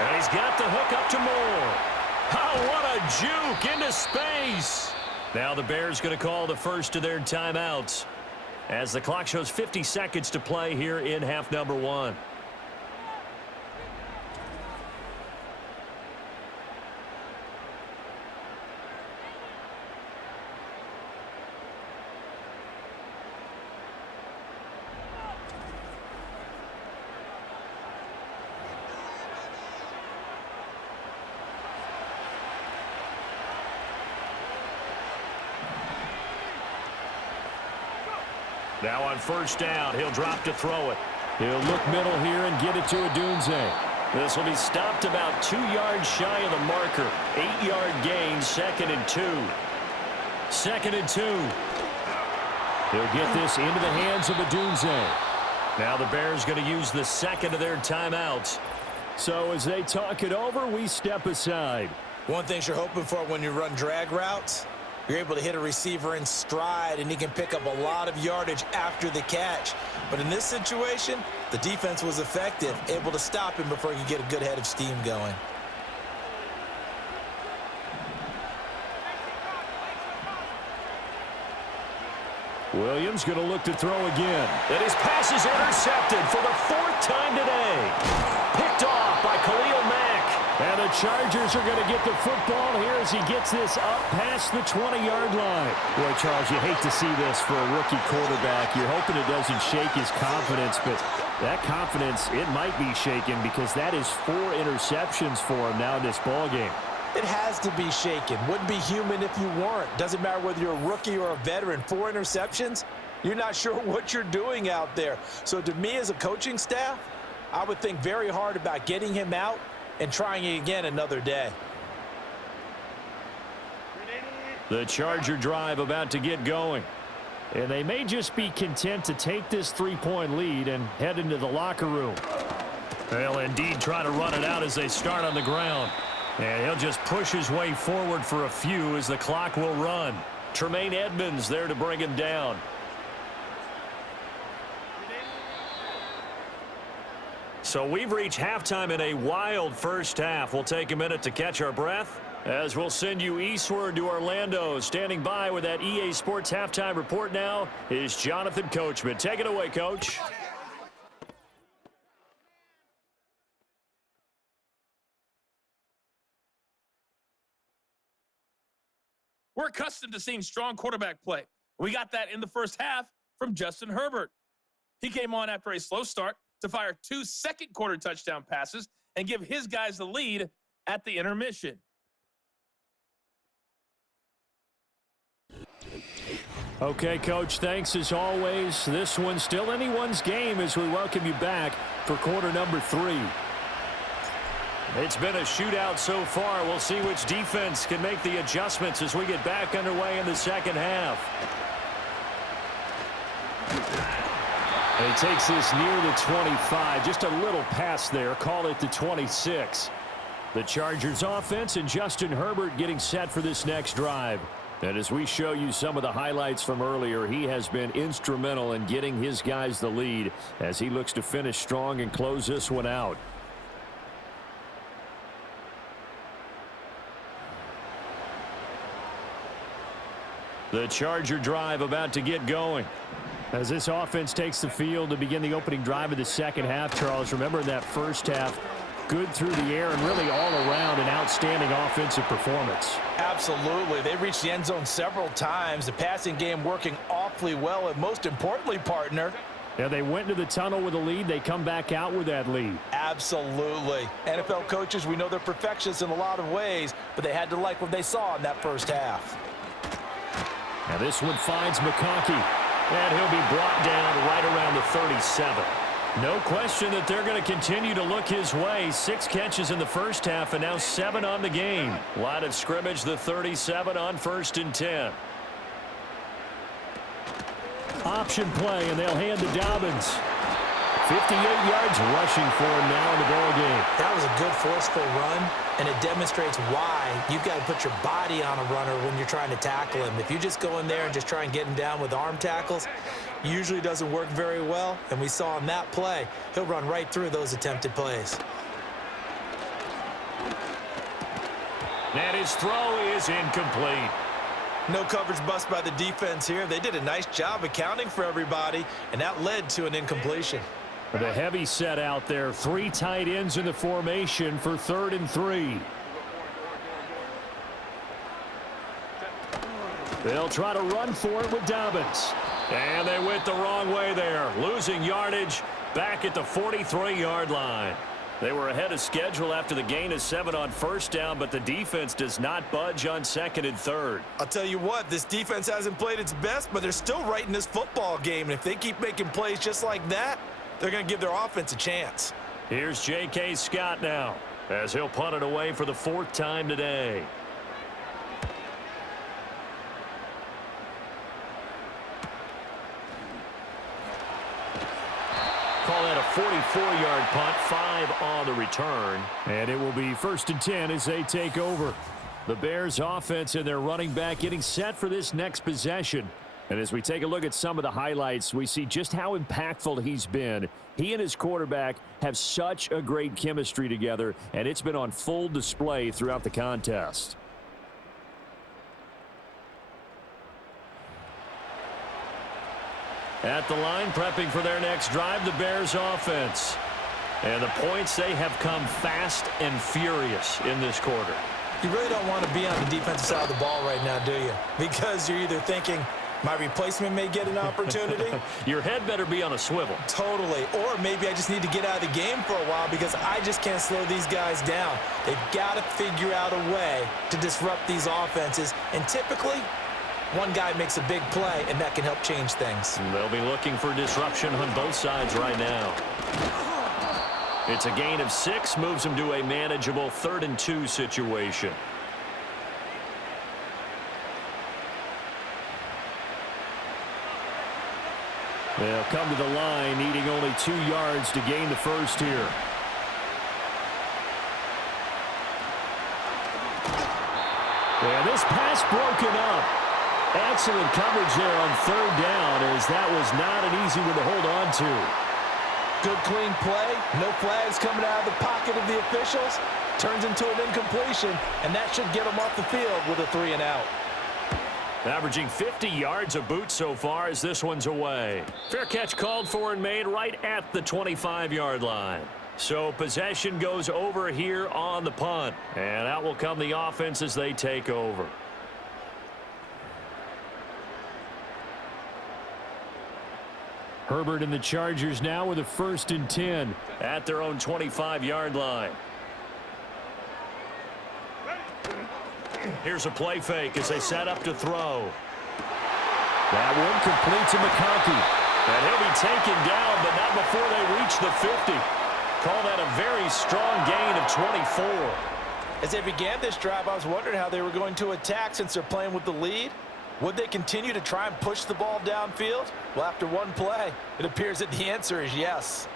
And he's got the hook up to Moore. Oh, what a juke into space. Now the Bears going to call the first of their timeouts as the clock shows 50 seconds to play here in half number 1. Now on first down, he'll drop to throw it. He'll look middle here and get it to Odunze. This will be stopped about 2 yards shy of the marker. 8-yard gain, 2nd and 2. 2nd and 2. He'll get this into the hands of Odunze. Now the Bears going to use the second of their timeouts. So as they talk it over, we step aside. One thing you're hoping for when you run drag routes, you're able to hit a receiver in stride, and he can pick up a lot of yardage after the catch. But in this situation, the defense was effective, able to stop him before he could get a good head of steam going. Williams going to look to throw again. And his pass is intercepted for the 4th time today. Picked off by Khalil Mack. And the Chargers are going to get the football here as he gets this up past the 20-yard line. Boy, Charles, you hate to see this for a rookie quarterback. You're hoping it doesn't shake his confidence, but that confidence, it might be shaken because that is 4 interceptions for him now in this ballgame. It has to be shaken. Wouldn't be human if you weren't. Doesn't matter whether you're a rookie or a veteran. 4 interceptions, you're not sure what you're doing out there. So to me as a coaching staff, I would think very hard about getting him out and trying it again another day. The Charger drive about to get going. And they may just be content to take this 3-point lead and head into the locker room. They'll indeed try to run it out as they start on the ground. And he'll just push his way forward for a few as the clock will run. Tremaine Edmonds there to bring him down. So we've reached halftime in a wild first half. We'll take a minute to catch our breath as we'll send you eastward to Orlando. Standing by with that EA Sports halftime report now is Jonathan Coachman. Take it away, Coach. We're accustomed to seeing strong quarterback play. We got that in the first half from Justin Herbert. He came on after a slow start to fire 2 second-quarter touchdown passes and give his guys the lead at the intermission. Okay, Coach, thanks as always. This one's still anyone's game as we welcome you back for quarter number 3. It's been a shootout so far. We'll see which defense can make the adjustments as we get back underway in the second half. And he takes this near the 25. Just a little pass there. Call it the 26. The Chargers offense and Justin Herbert getting set for this next drive. And as we show you some of the highlights from earlier, he has been instrumental in getting his guys the lead as he looks to finish strong and close this one out. The Charger drive about to get going. As this offense takes the field to begin the opening drive of the second half, Charles, remember in that first half, good through the air and really all around an outstanding offensive performance. Absolutely. They reached the end zone several times. The passing game working awfully well, and most importantly, partner, yeah, they went to the tunnel with a lead. They come back out with that lead. Absolutely. NFL coaches, we know they're perfectionists in a lot of ways, but they had to like what they saw in that first half. Now this one finds McConkey, and he'll be brought down right around the 37. No question that they're going to continue to look his way. 6 catches in the first half and now 7 on the game. Line of scrimmage, the 37 on 1st and 10. Option play, and they'll hand to Dobbins. 58 yards rushing for him now in the ball game. That was a good forceful run, and it demonstrates why you've got to put your body on a runner when you're trying to tackle him. If you just go in there and just try and get him down with arm tackles, usually doesn't work very well, and we saw in that play, he'll run right through those attempted plays. And his throw is incomplete. No coverage bust by the defense here. They did a nice job accounting for everybody, and that led to an incompletion. The heavy set out there. 3 tight ends in the formation for 3rd and 3. They'll try to run for it with Dobbins. And they went the wrong way there. Losing yardage back at the 43-yard line. They were ahead of schedule after the gain of 7 on 1st down, but the defense does not budge on 2nd and 3rd. I'll tell you what, this defense hasn't played its best, but they're still right in this football game. And if they keep making plays just like that, they're going to give their offense a chance. Here's J.K. Scott now as he'll punt it away for the 4th time today. Call that a 44-yard punt, 5 on the return. And it will be 1st and 10 as they take over. The Bears offense and their running back getting set for this next possession. And as we take a look at some of the highlights, we see just how impactful he's been. He and his quarterback have such a great chemistry together, and it's been on full display throughout the contest. At the line, prepping for their next drive, the Bears offense. And the points, they have come fast and furious in this quarter. You really don't want to be on the defensive side of the ball right now, do you? Because you're either thinking, my replacement may get an opportunity. Your head better be on a swivel. Totally. Or maybe I just need to get out of the game for a while because I just can't slow these guys down. They've got to figure out a way to disrupt these offenses. And typically, one guy makes a big play, and that can help change things. They'll be looking for disruption on both sides right now. It's a gain of 6, moves them to a manageable 3rd and 2 situation. They'll come to the line, needing only 2 yards to gain the first here. And this pass broken up. Excellent coverage there on 3rd down, as that was not an easy one to hold on to. Good, clean play. No flags coming out of the pocket of the officials. Turns into an incompletion, and that should get them off the field with a 3-and-out. Averaging 50 yards a boot so far as this one's away. Fair catch called for and made right at the 25-yard line. So possession goes over here on the punt. And out will come the offense as they take over. Herbert and the Chargers now with a 1st and 10. At their own 25-yard line. Here's a play fake as they set up to throw. That one complete to McConkey. And he'll be taken down, but not before they reach the 50. Call that a very strong gain of 24. As they began this drive, I was wondering how they were going to attack since they're playing with the lead. Would they continue to try and push the ball downfield? Well, after one play, it appears that the answer is yes.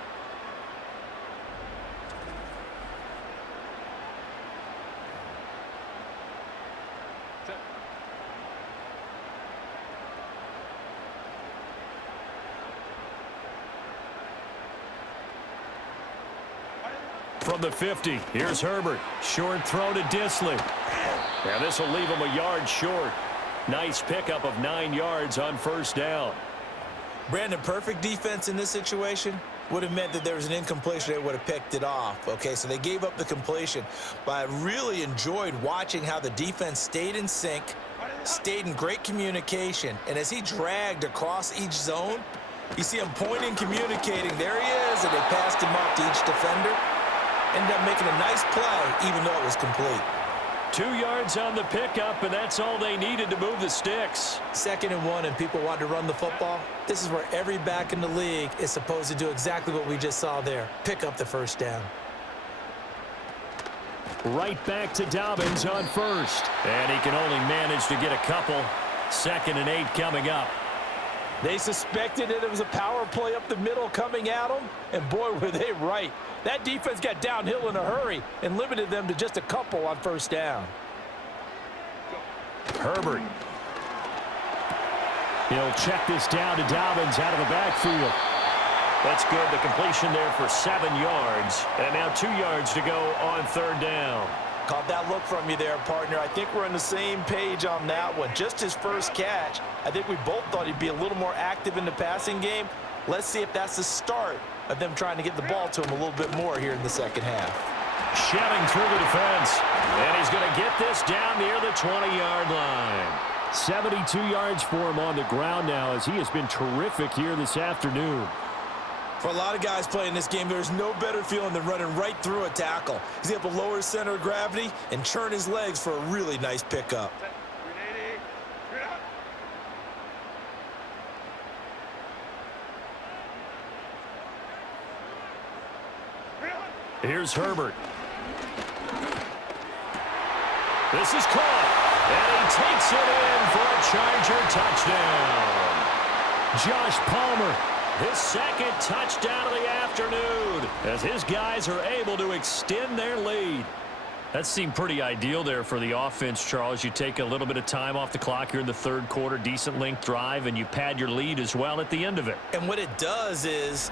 From the 50, here's Herbert. Short throw to Disley. And this will leave him a yard short. Nice pickup of 9 yards on 1st down. Brandon, perfect defense in this situation would have meant that there was an incompletion. They would have picked it off. Okay, so they gave up the completion. But I really enjoyed watching how the defense stayed in sync, stayed in great communication. And as he dragged across each zone, you see him pointing, communicating. There he is, and they passed him off to each defender. Ended up making a nice play, even though it was complete. 2 yards on the pickup, and that's all they needed to move the sticks. 2nd and 1, and people want to run the football. This is where every back in the league is supposed to do exactly what we just saw there. Pick up the 1st down. Right back to Dobbins on 1st. And he can only manage to get a couple. 2nd and 8 coming up. They suspected that it was a power play up the middle coming at them, and boy, were they right. That defense got downhill in a hurry and limited them to just a couple on 1st down. Herbert. He'll check this down to Dobbins out of the backfield. That's good. The completion there for 7 yards. And now 2 yards to go on 3rd down. Caught that look from you there, partner. I think we're on the same page on that one. Just his first catch. I think we both thought he'd be a little more active in the passing game. Let's see if that's the start of them trying to get the ball to him a little bit more here in the 2nd half. Shelling through the defense. And he's going to get this down near the 20-yard line. 72 yards for him on the ground now as he has been terrific here this afternoon. For a lot of guys playing this game, there's no better feeling than running right through a tackle. He's able to lower his center of gravity and churn his legs for a really nice pickup. Here's Herbert. This is caught. And he takes it in for a Charger touchdown. Josh Palmer. His 2nd touchdown of the afternoon as his guys are able to extend their lead. That seemed pretty ideal there for the offense, Charles. You take a little bit of time off the clock here in the 3rd quarter, decent length drive, and you pad your lead as well at the end of it. And what it does is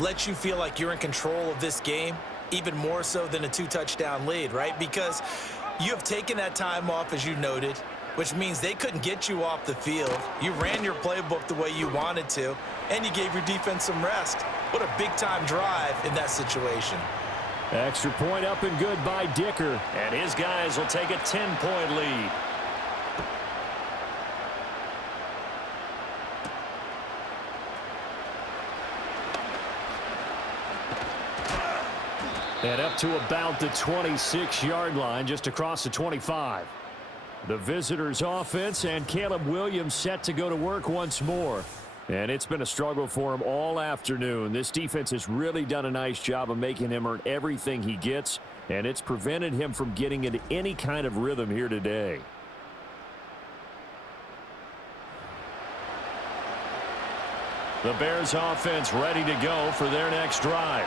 let you feel like you're in control of this game, even more so than a 2-touchdown lead, right? Because you have taken that time off, as you noted, which means they couldn't get you off the field. You ran your playbook the way you wanted to, and you gave your defense some rest. What a big-time drive in that situation. Extra point up and good by Dicker. And his guys will take a 10-point lead. And up to about the 26-yard line, just across the 25. The visitors' offense and Caleb Williams set to go to work once more. And it's been a struggle for him all afternoon. This defense has really done a nice job of making him earn everything he gets, and it's prevented him from getting into any kind of rhythm here today. The Bears offense ready to go for their next drive.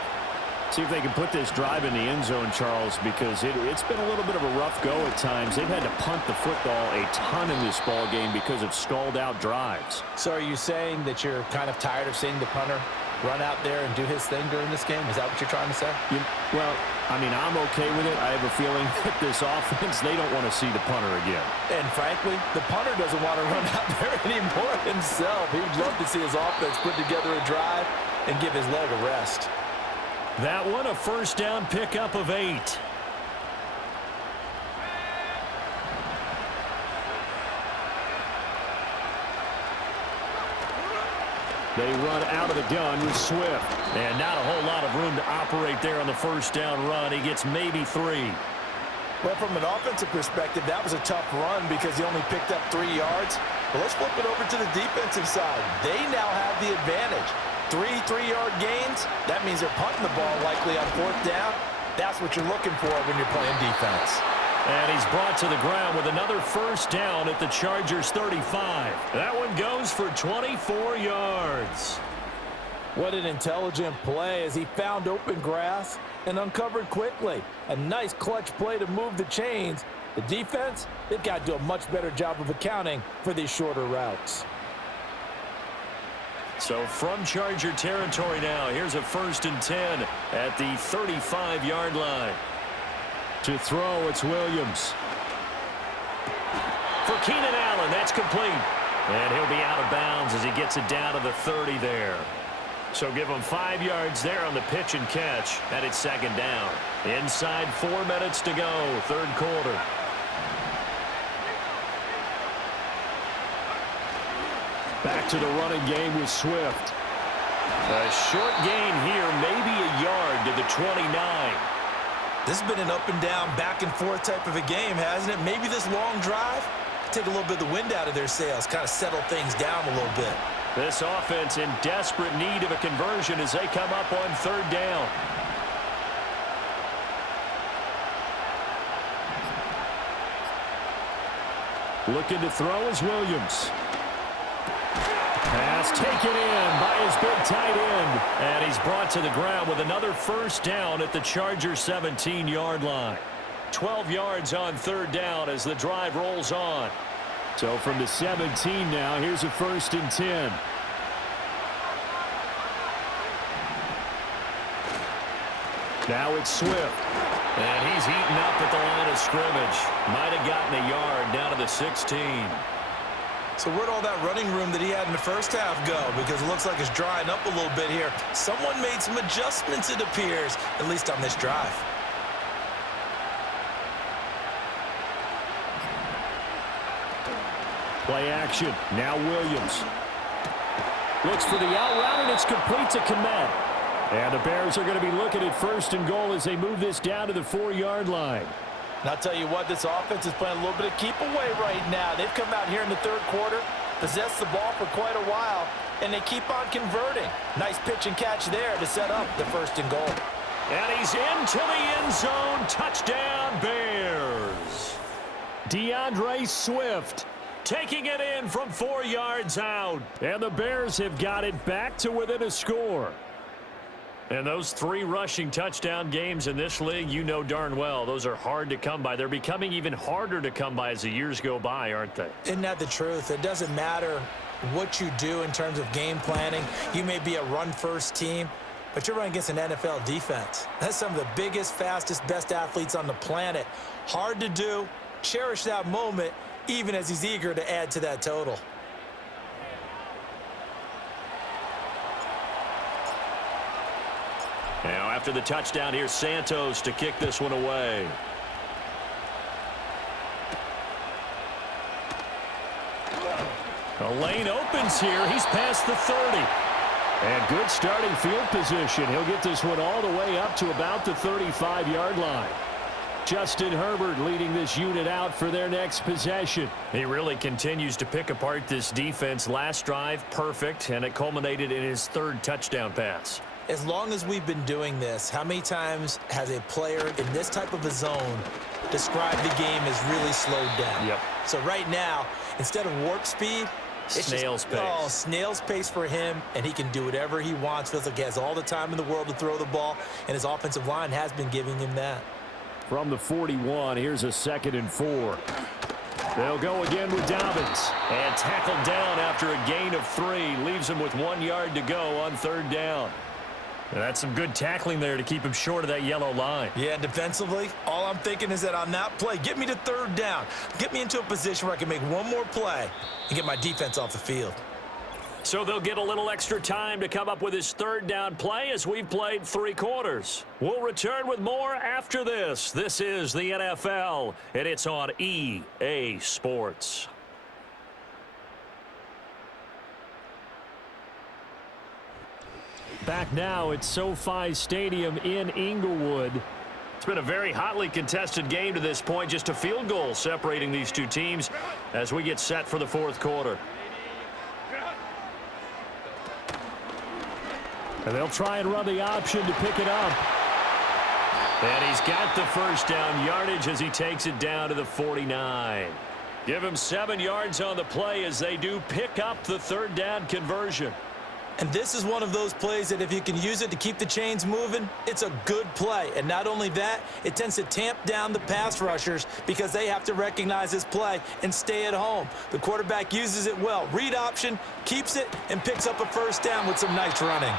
See if they can put this drive in the end zone, Charles, because it's been a little bit of a rough go at times. They've had to punt the football a ton in this ball game because of stalled out drives. So are you saying that you're kind of tired of seeing the punter run out there and do his thing during this game? Is that what you're trying to say? Well, I mean, I'm okay with it. I have a feeling that this offense, they don't want to see the punter again. And frankly, the punter doesn't want to run out there anymore himself. He would love to see his offense put together a drive and give his leg a rest. That one, a first down pickup of 8. They run out of the gun with Swift. And not a whole lot of room to operate there on the first down run. He gets maybe 3. Well, from an offensive perspective, that was a tough run because he only picked up 3 yards. But let's flip it over to the defensive side. They now have the advantage. 3 3-yard gains, that means they're punting the ball likely on 4th down. That's what you're looking for when you're playing defense. And he's brought to the ground with another first down at the Chargers' 35. That one goes for 24 yards. What an intelligent play as he found open grass and uncovered quickly. A nice clutch play to move the chains. The defense, they've got to do a much better job of accounting for these shorter routes. So from Charger territory now, here's a 1st and 10 at the 35-yard line. To throw, it's Williams. For Keenan Allen, that's complete. And he'll be out of bounds as he gets it down to the 30 there. So give him 5 yards there on the pitch and catch, and it's 2nd down. Inside 4 minutes to go, 3rd quarter. Back to the running game with Swift. A short gain here, maybe a yard to the 29. This has been an up and down, back and forth type of a game, hasn't it? Maybe this long drive take a little bit of the wind out of their sails, kind of settle things down a little bit. This offense in desperate need of a conversion as they come up on 3rd down. Looking to throw is Williams. Pass taken in by his big tight end. And he's brought to the ground with another first down at the Chargers' 17-yard line. 12 yards on 3rd down as the drive rolls on. So from the 17 now, here's a 1st and 10. Now it's Swift. And he's heating up at the line of scrimmage. Might have gotten a yard down to the 16. So where'd all that running room that he had in the first half go? Because it looks like it's drying up a little bit here. Someone made some adjustments, it appears, at least on this drive. Play action. Now Williams. Looks for the out route, and it's complete to Kmet. And the Bears are going to be looking at 1st and goal as they move this down to the 4-yard line. And I'll tell you what, this offense is playing a little bit of keep away right now. They've come out here in the 3rd quarter, possessed the ball for quite a while, and they keep on converting. Nice pitch and catch there to set up the 1st and goal. And he's into the end zone. Touchdown, Bears. DeAndre Swift taking it in from 4 yards out. And the Bears have got it back to within a score. And those 3 rushing touchdown games in this league, you know darn well, those are hard to come by. They're becoming even harder to come by as the years go by, aren't they? Isn't that the truth? It doesn't matter what you do in terms of game planning. You may be a run-first team, but you're running against an NFL defense. That's some of the biggest, fastest, best athletes on the planet. Hard to do. Cherish that moment, even as he's eager to add to that total. Now, after the touchdown, here's Santos to kick this one away. A lane opens here. He's past the 30. And good starting field position. He'll get this one all the way up to about the 35-yard line. Justin Herbert leading this unit out for their next possession. He really continues to pick apart this defense. Last drive, perfect, and it culminated in his 3rd touchdown pass. As long as we've been doing this, how many times has a player in this type of a zone described the game as really slowed down? Yep. So right now, instead of warp speed, it's snail's pace. Oh, snail's pace for him, and he can do whatever he wants. Feels like he has all the time in the world to throw the ball, and his offensive line has been giving him that. From the 41, here's a 2nd and 4. They'll go again with Dobbins. And tackled down after a gain of 3. Leaves him with 1 yard to go on 3rd down. And that's some good tackling there to keep him short of that yellow line. Yeah, and defensively, all I'm thinking is that on that play, get me to 3rd down. Get me into a position where I can make one more play and get my defense off the field. So they'll get a little extra time to come up with his 3rd down play as we've played 3 quarters. We'll return with more after this. This is the NFL, and it's on EA Sports. Back now at SoFi Stadium in Inglewood. It's been a very hotly contested game to this point. Just a field goal separating these two teams as we get set for the 4th quarter. And they'll try and run the option to pick it up. And he's got the 1st down yardage as he takes it down to the 49. Give him 7 yards on the play as they do pick up the 3rd down conversion. And this is one of those plays that if you can use it to keep the chains moving, it's a good play. And not only that, it tends to tamp down the pass rushers because they have to recognize this play and stay at home. The quarterback uses it well. Read option, keeps it, and picks up a 1st down with some nice running.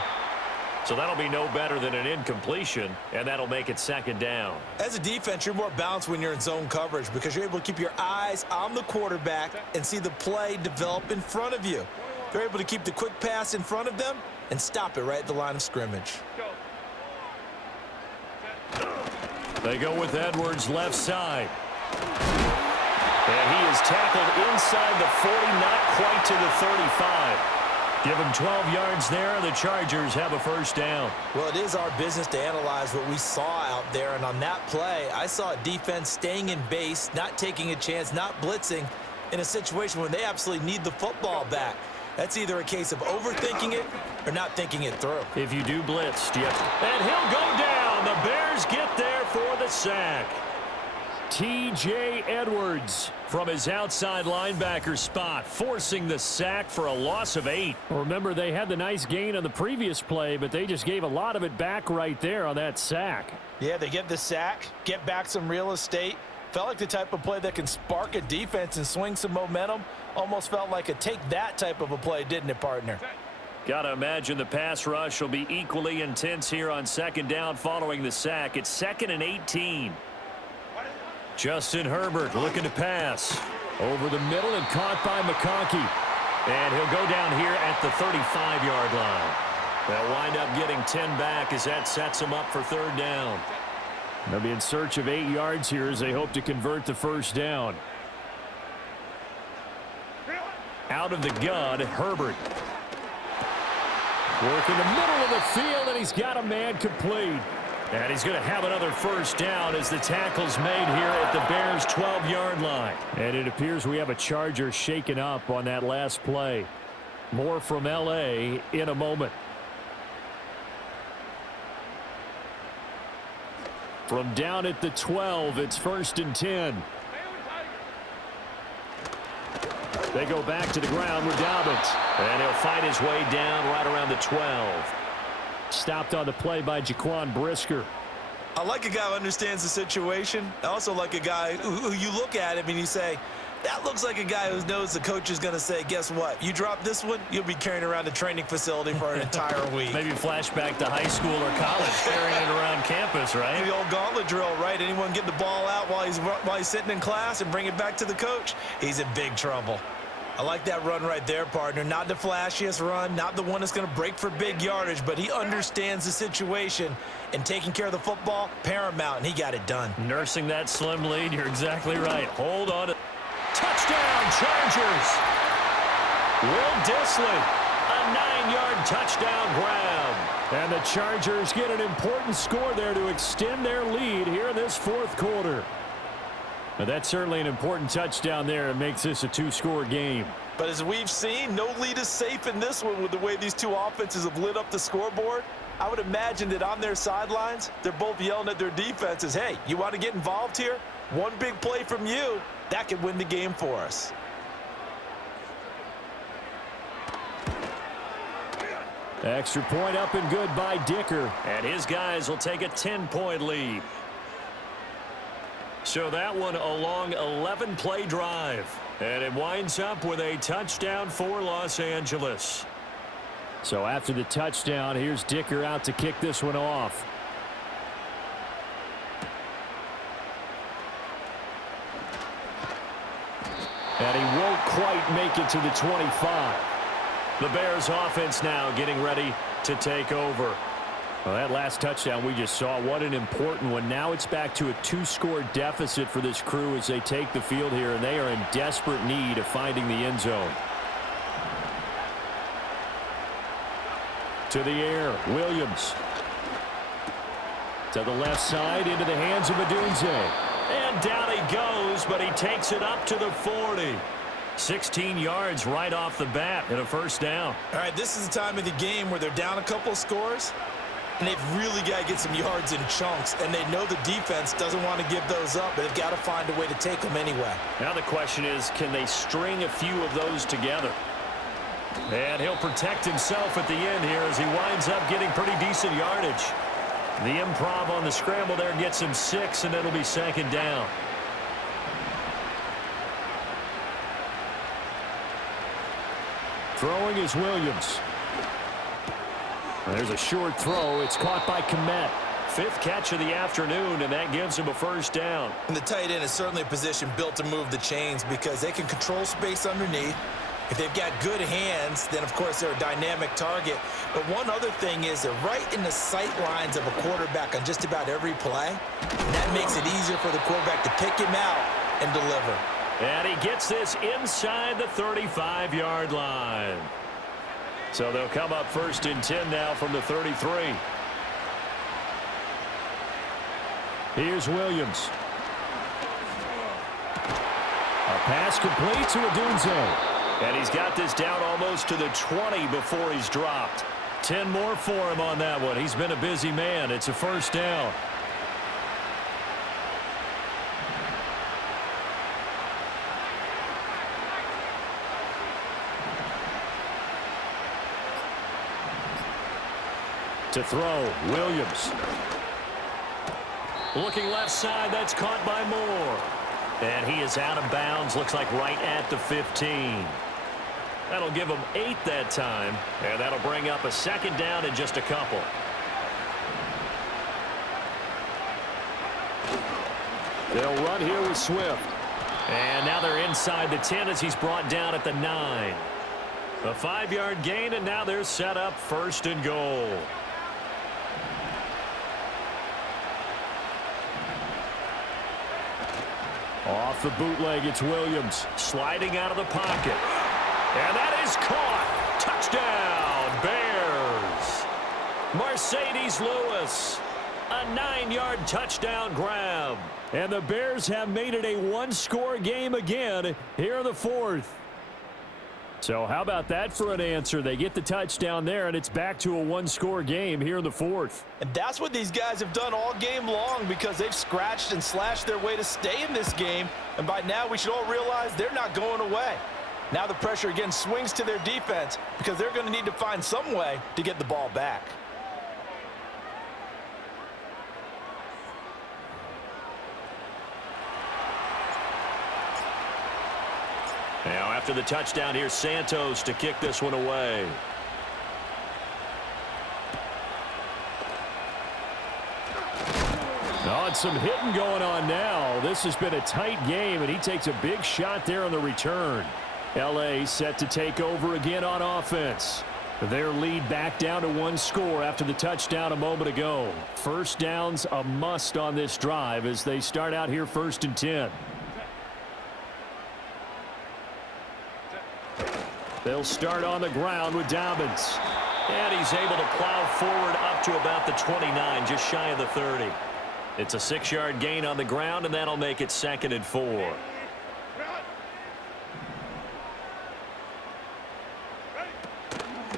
So that'll be no better than an incompletion, and that'll make it 2nd down. As a defense, you're more balanced when you're in zone coverage because you're able to keep your eyes on the quarterback and see the play develop in front of you. They're able to keep the quick pass in front of them and stop it right at the line of scrimmage. They go with Edwards left side. And he is tackled inside the 40, not quite to the 35. Give him 12 yards there. The Chargers have a 1st down. Well, it is our business to analyze what we saw out there. And on that play, I saw a defense staying in base, not taking a chance, not blitzing in a situation when they absolutely need the football back. That's either a case of overthinking it or not thinking it through. If you do blitz, and he'll go down. The Bears get there for the sack. T.J. Edwards from his outside linebacker spot, forcing the sack for a loss of 8. Remember, they had the nice gain on the previous play, but they just gave a lot of it back right there on that sack. Yeah, they get the sack, get back some real estate. Felt like the type of play that can spark a defense and swing some momentum. Almost felt like a take that type of a play, didn't it, partner? Got to imagine the pass rush will be equally intense here on 2nd down following the sack. It's 2nd and 18. Justin Herbert looking to pass. Over the middle and caught by McConkey. And he'll go down here at the 35-yard line. They'll wind up getting 10 back as that sets them up for 3rd down. They'll be in search of 8 yards here as they hope to convert the 1st down. Out of the gun, Herbert. Work in the middle of the field, and he's got a man complete. And he's going to have another 1st down as the tackle's made here at the Bears' 12-yard line. And it appears we have a Charger shaken up on that last play. More from L.A. in a moment. From down at the 12, it's 1st and 10. They go back to the ground with Dobbins. And he'll fight his way down right around the 12. Stopped on the play by Jaquan Brisker. I like a guy who understands the situation. I also like a guy who you look at him and you say, that looks like a guy who knows the coach is going to say, guess what? You drop this one, you'll be carrying around the training facility for an entire week. Maybe flashback to high school or college, carrying it around campus, right? The old gauntlet drill, right? Anyone get the ball out while he's sitting in class and bring it back to the coach? He's in big trouble. I like that run right there, partner. Not the flashiest run, not the one that's going to break for big yardage, but he understands the situation, and taking care of the football, paramount, and he got it done. Nursing that slim lead, you're exactly right. Hold on. Touchdown, Chargers. Will Dissly, a 9-yard touchdown grab. And the Chargers get an important score there to extend their lead here in this 4th quarter. Now, that's certainly an important touchdown there. It makes this a 2-score game. But as we've seen, no lead is safe in this one with the way these two offenses have lit up the scoreboard. I would imagine that on their sidelines, they're both yelling at their defenses, hey, you want to get involved here? One big play from you, that could win the game for us. Extra point up and good by Dicker. And his guys will take a 10-point lead. So that one a long 11-play drive. And it winds up with a touchdown for Los Angeles. So after the touchdown, here's Dicker out to kick this one off. And he won't quite make it to the 25. The Bears offense now getting ready to take over. Well, that last touchdown we just saw, what an important one. Now it's back to a 2-score deficit for this crew as they take the field here, and they are in desperate need of finding the end zone. To the air, Williams. To the left side, into the hands of Adunze. And down he goes, but he takes it up to the 40. 16 yards right off the bat and a first down. All right, this is the time of the game where they're down a couple of scores, and they've really got to get some yards in chunks, and they know the defense doesn't want to give those up, but they've got to find a way to take them anyway. Now the question is, can they string a few of those together? And he'll protect himself at the end here as he winds up getting pretty decent yardage. The improv on the scramble there gets him 6, and it'll be second down. Throwing is Williams. There's a short throw. It's caught by Kmet. 5th catch of the afternoon, and that gives him a first down. And the tight end is certainly a position built to move the chains because they can control space underneath. If they've got good hands, then, of course, they're a dynamic target. But one other thing is they're right in the sight lines of a quarterback on just about every play. And that makes it easier for the quarterback to pick him out and deliver. And he gets this inside the 35-yard line. So they'll come up 1st and 10 now from the 33. Here's Williams. A pass complete to Adunze. And he's got this down almost to the 20 before he's dropped. 10 more for him on that one. He's been a busy man. It's a first down. To throw, Williams. Looking left side, that's caught by Moore. And he is out of bounds, looks like right at the 15. That'll give him 8 that time, and that'll bring up a second down in just a couple. They'll run here with Swift. And now they're inside the 10 as he's brought down at the 9. A 5-yard gain, and now they're set up 1st and goal. Off the bootleg, it's Williams. Sliding out of the pocket. And that is caught. Touchdown, Bears. Mercedes Lewis. A 9-yard touchdown grab. And the Bears have made it a 1-score game again here in the 4th. So how about that for an answer? They get the touchdown there, and it's back to a 1-score game here in the 4th. And that's what these guys have done all game long because they've scratched and slashed their way to stay in this game. And by now, we should all realize they're not going away. Now the pressure again swings to their defense because they're going to need to find some way to get the ball back. Now after the touchdown, here's Santos to kick this one away. Oh, and some hitting going on now. This has been a tight game, and he takes a big shot there on the return. LA set to take over again on offense. Their lead back down to 1 score after the touchdown a moment ago. First down's a must on this drive as they start out here 1st and 10. They'll start on the ground with Dobbins. And he's able to plow forward up to about the 29, just shy of the 30. It's a 6-yard gain on the ground, and that'll make it 2nd and 4.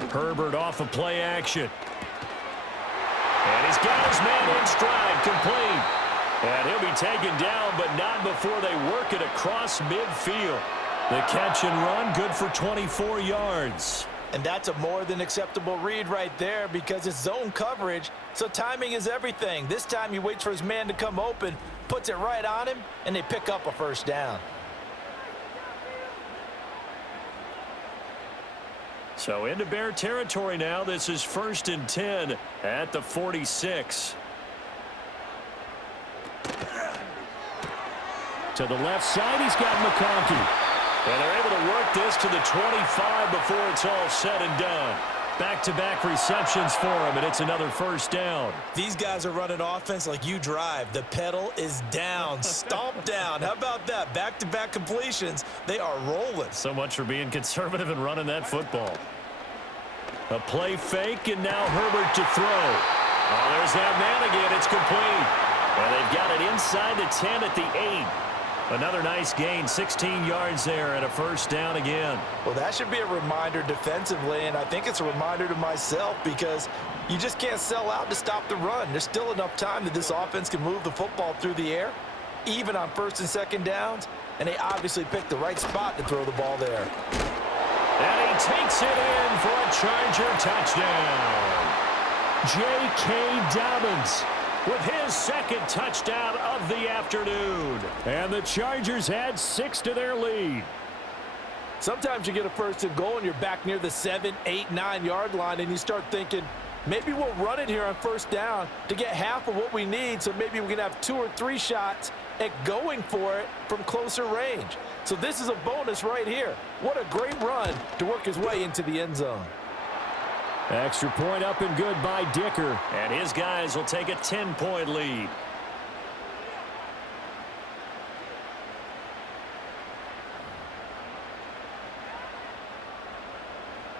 Herbert off of play action. And he's got his man in stride, complete. And he'll be taken down, but not before they work it across midfield. The catch and run, good for 24 yards. And that's a more than acceptable read right there because it's zone coverage, so timing is everything. This time he waits for his man to come open, puts it right on him, and they pick up a first down. So into Bear territory now. This is 1st and 10 at the 46. To the left side, he's got McConkey. And they're able to work this to the 25 before it's all said and done. Back-to-back receptions for him, and it's another first down. These guys are running offense like you drive. The pedal is down, stomp down. How about that? Back-to-back completions. They are rolling. So much for being conservative and running that football. A play fake, and now Herbert to throw. Oh, there's that man again. It's complete. And they've got it inside the 10 at the 8. Another nice gain, 16 yards there, and a first down again. Well, that should be a reminder defensively, and I think it's a reminder to myself because you just can't sell out to stop the run. There's still enough time that this offense can move the football through the air, even on 1st and 2nd downs, and they obviously picked the right spot to throw the ball there. And he takes it in for a Charger touchdown. J.K. Dobbins with his 2nd touchdown of the afternoon. And the Chargers add 6 to their lead. Sometimes you get a 1st and goal and you're back near the 7, 8, 9-yard line and you start thinking, maybe we'll run it here on 1st down to get half of what we need, so maybe we can have 2 or 3 shots at going for it from closer range. So this is a bonus right here. What a great run to work his way into the end zone. Extra point up and good by Dicker. And his guys will take a 10-point lead.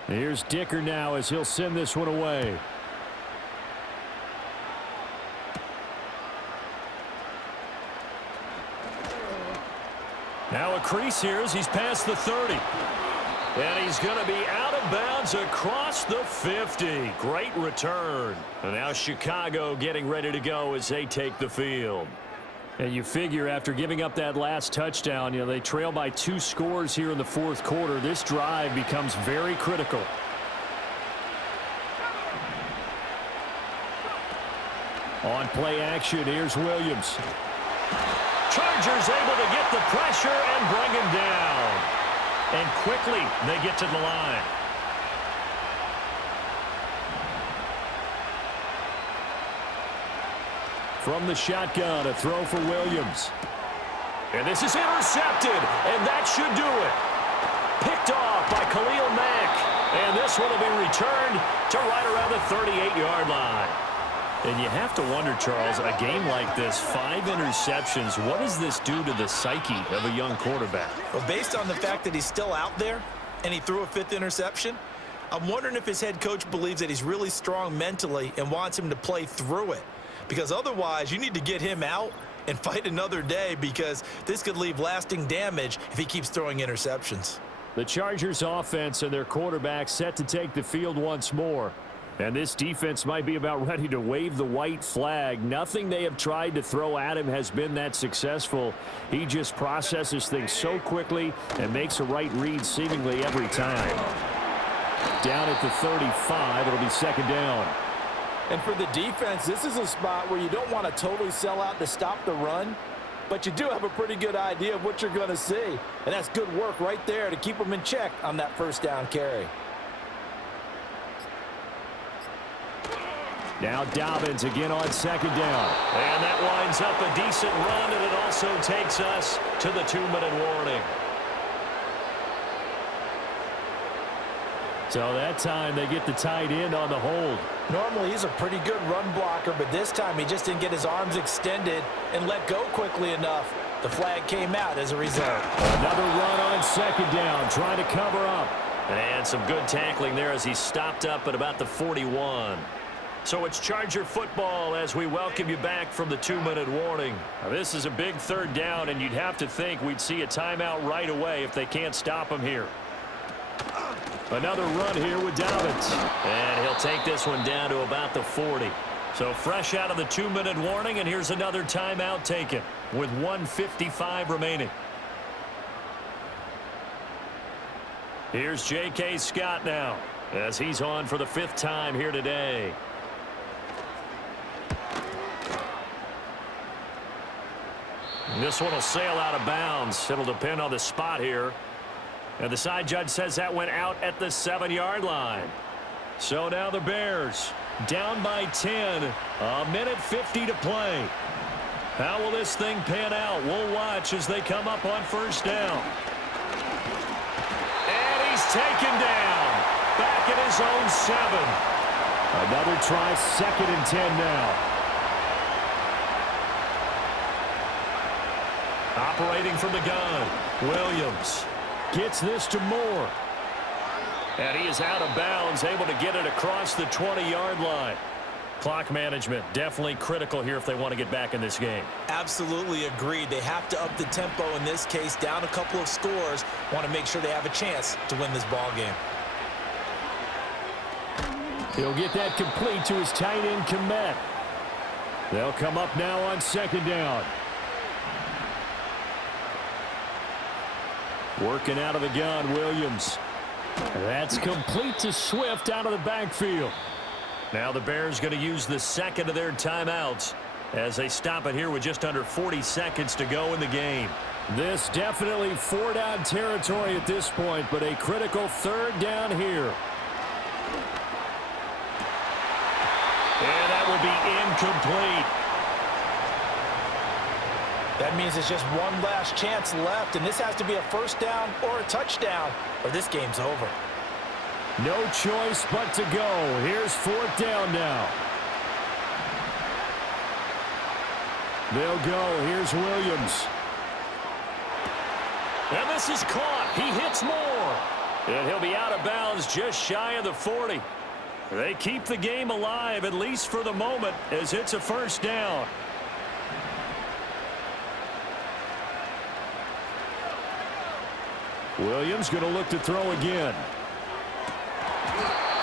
Here's Dicker now as he'll send this one away. Now a crease here as he's past the 30. And he's going to be out of bounds across the 50. Great return. And now Chicago getting ready to go as they take the field. And you figure after giving up that last touchdown, they trail by 2 scores here in the 4th quarter. This drive becomes very critical. On play action, here's Williams. Chargers able to get the pressure and bring him down. And quickly, they get to the line. From the shotgun, a throw for Williams. And this is intercepted, and that should do it. Picked off by Khalil Mack. And this one will be returned to right around the 38-yard line. And you have to wonder, Charles, a game like this, 5 interceptions, what does this do to the psyche of a young quarterback? Well, based on the fact that he's still out there and he threw a 5th interception, I'm wondering if his head coach believes that he's really strong mentally and wants him to play through it. Because otherwise, you need to get him out and fight another day because this could leave lasting damage if he keeps throwing interceptions. The Chargers offense and their quarterback set to take the field once more. And this defense might be about ready to wave the white flag. Nothing they have tried to throw at him has been that successful. He just processes things so quickly and makes a right read seemingly every time. Down at the 35, it'll be 2nd down. And for the defense, this is a spot where you don't want to totally sell out to stop the run, but you do have a pretty good idea of what you're going to see. And that's good work right there to keep them in check on that 1st down carry. Now Dobbins again on 2nd down. And that winds up a decent run, and it also takes us to the 2-minute warning. So that time they get the tight end on the hold. Normally he's a pretty good run blocker, but this time he just didn't get his arms extended and let go quickly enough. The flag came out as a result. Another run on 2nd down, trying to cover up. And some good tackling there as he stopped up at about the 41. So it's Charger football as we welcome you back from the 2-minute warning. Now, this is a big 3rd down, and you'd have to think we'd see a timeout right away if they can't stop him here. Another run here with Dobbins. And he'll take this one down to about the 40. So fresh out of the 2-minute warning, and here's another timeout taken with 1:55 remaining. Here's J.K. Scott now as he's on for the 5th time here today. This one will sail out of bounds. It'll depend on the spot here. And the side judge says that went out at the 7-yard line. So now the Bears down by 10. A minute 50 to play. How will this thing pan out? We'll watch as they come up on first down. And he's taken down. Back at his own 7. Another try, 2nd and 10 now. Operating from the gun, Williams gets this to Moore. And he is out of bounds, able to get it across the 20-yard line. Clock management, definitely critical here if they want to get back in this game. Absolutely agreed. They have to up the tempo in this case, down a couple of scores. Want to make sure they have a chance to win this ball game. He'll get that complete to his tight end, Komet. They'll come up now on 2nd down. Working out of the gun, Williams. That's complete to Swift out of the backfield. Now the Bears going to use the 2nd of their timeouts as they stop it here with just under 40 seconds to go in the game. This definitely 4-down territory at this point, but a critical 3rd down here. And that will be incomplete. That means it's just one last chance left, and this has to be a 1st down or a touchdown, or this game's over. No choice but to go. Here's 4th down now. They'll go. Here's Williams. And this is caught. He hits Moore. And he'll be out of bounds just shy of the 40. They keep the game alive, at least for the moment, as it's a 1st down. Williams going to look to throw again.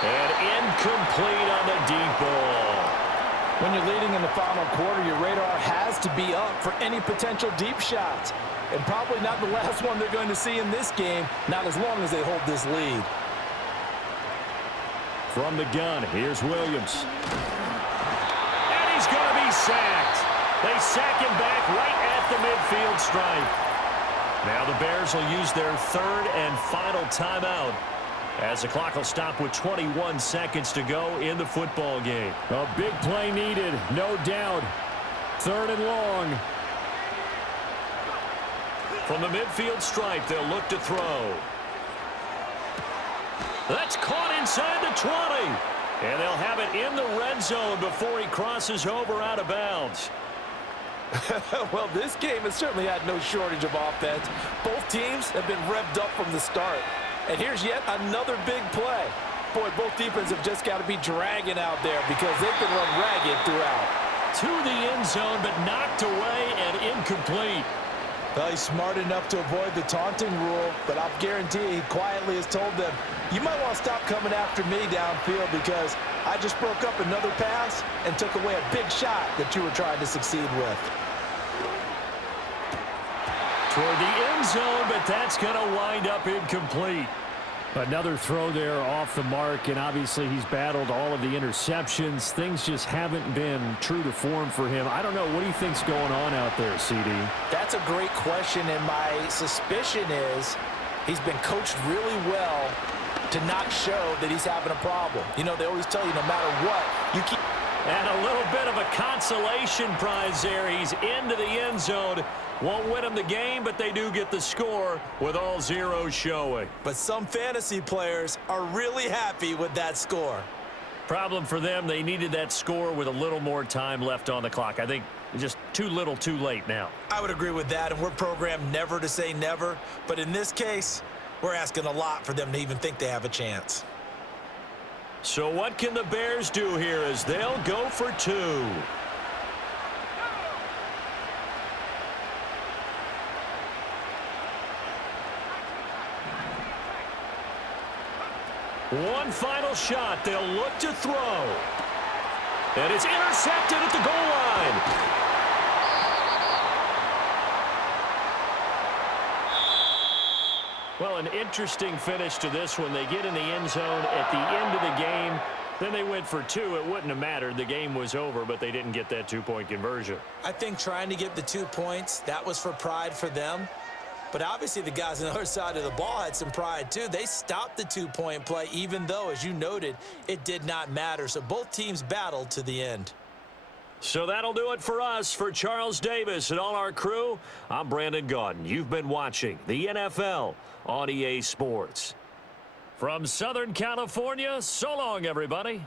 And incomplete on the deep ball. When you're leading in the final quarter, your radar has to be up for any potential deep shots. And probably not the last one they're going to see in this game, not as long as they hold this lead. From the gun, here's Williams. And he's going to be sacked. They sack him back right at the midfield stripe. Now the Bears will use their 3rd and final timeout as the clock will stop with 21 seconds to go in the football game. A big play needed, no doubt. 3rd and long. From the midfield stripe, they'll look to throw. That's caught inside the 20. And they'll have it in the red zone before he crosses over out of bounds. Well, this game has certainly had no shortage of offense. Both teams have been revved up from the start. And here's yet another big play. Boy, both defenses have just got to be dragging out there because they've been run ragged throughout. To the end zone, but knocked away and incomplete. Well, he's smart enough to avoid the taunting rule, but I'll guarantee he quietly has told them, you might want to stop coming after me downfield because I just broke up another pass and took away a big shot that you were trying to succeed with. Toward the end zone, but that's going to wind up incomplete. Another throw there off the mark, and obviously he's battled all of the interceptions. Things just haven't been true to form for him. I don't know. What do you think's going on out there, CD? That's a great question, and my suspicion is he's been coached really well to not show that he's having a problem. You know, they always tell you no matter what, you keep... And a little bit of a consolation prize there. He's into the end zone. Won't win them the game, but they do get the score with all zeros showing. But some fantasy players are really happy with that score. Problem for them, they needed that score with a little more time left on the clock. I think just too little too late now. I would agree with that, and we're programmed never to say never. But in this case, we're asking a lot for them to even think they have a chance. So what can the Bears do here as they'll go for 2? One final shot. They'll look to throw. And it's intercepted at the goal line. Well, an interesting finish to this one. They get in the end zone at the end of the game. Then they went for 2. It wouldn't have mattered. The game was over, but they didn't get that 2-point conversion. I think trying to get the 2 points, that was for pride for them. But obviously the guys on the other side of the ball had some pride too. They stopped the 2-point play, even though, as you noted, it did not matter. So both teams battled to the end. So that'll do it for us. For Charles Davis and all our crew, I'm Brandon Gaudin. You've been watching the NFL on EA Sports. From Southern California, so long, everybody.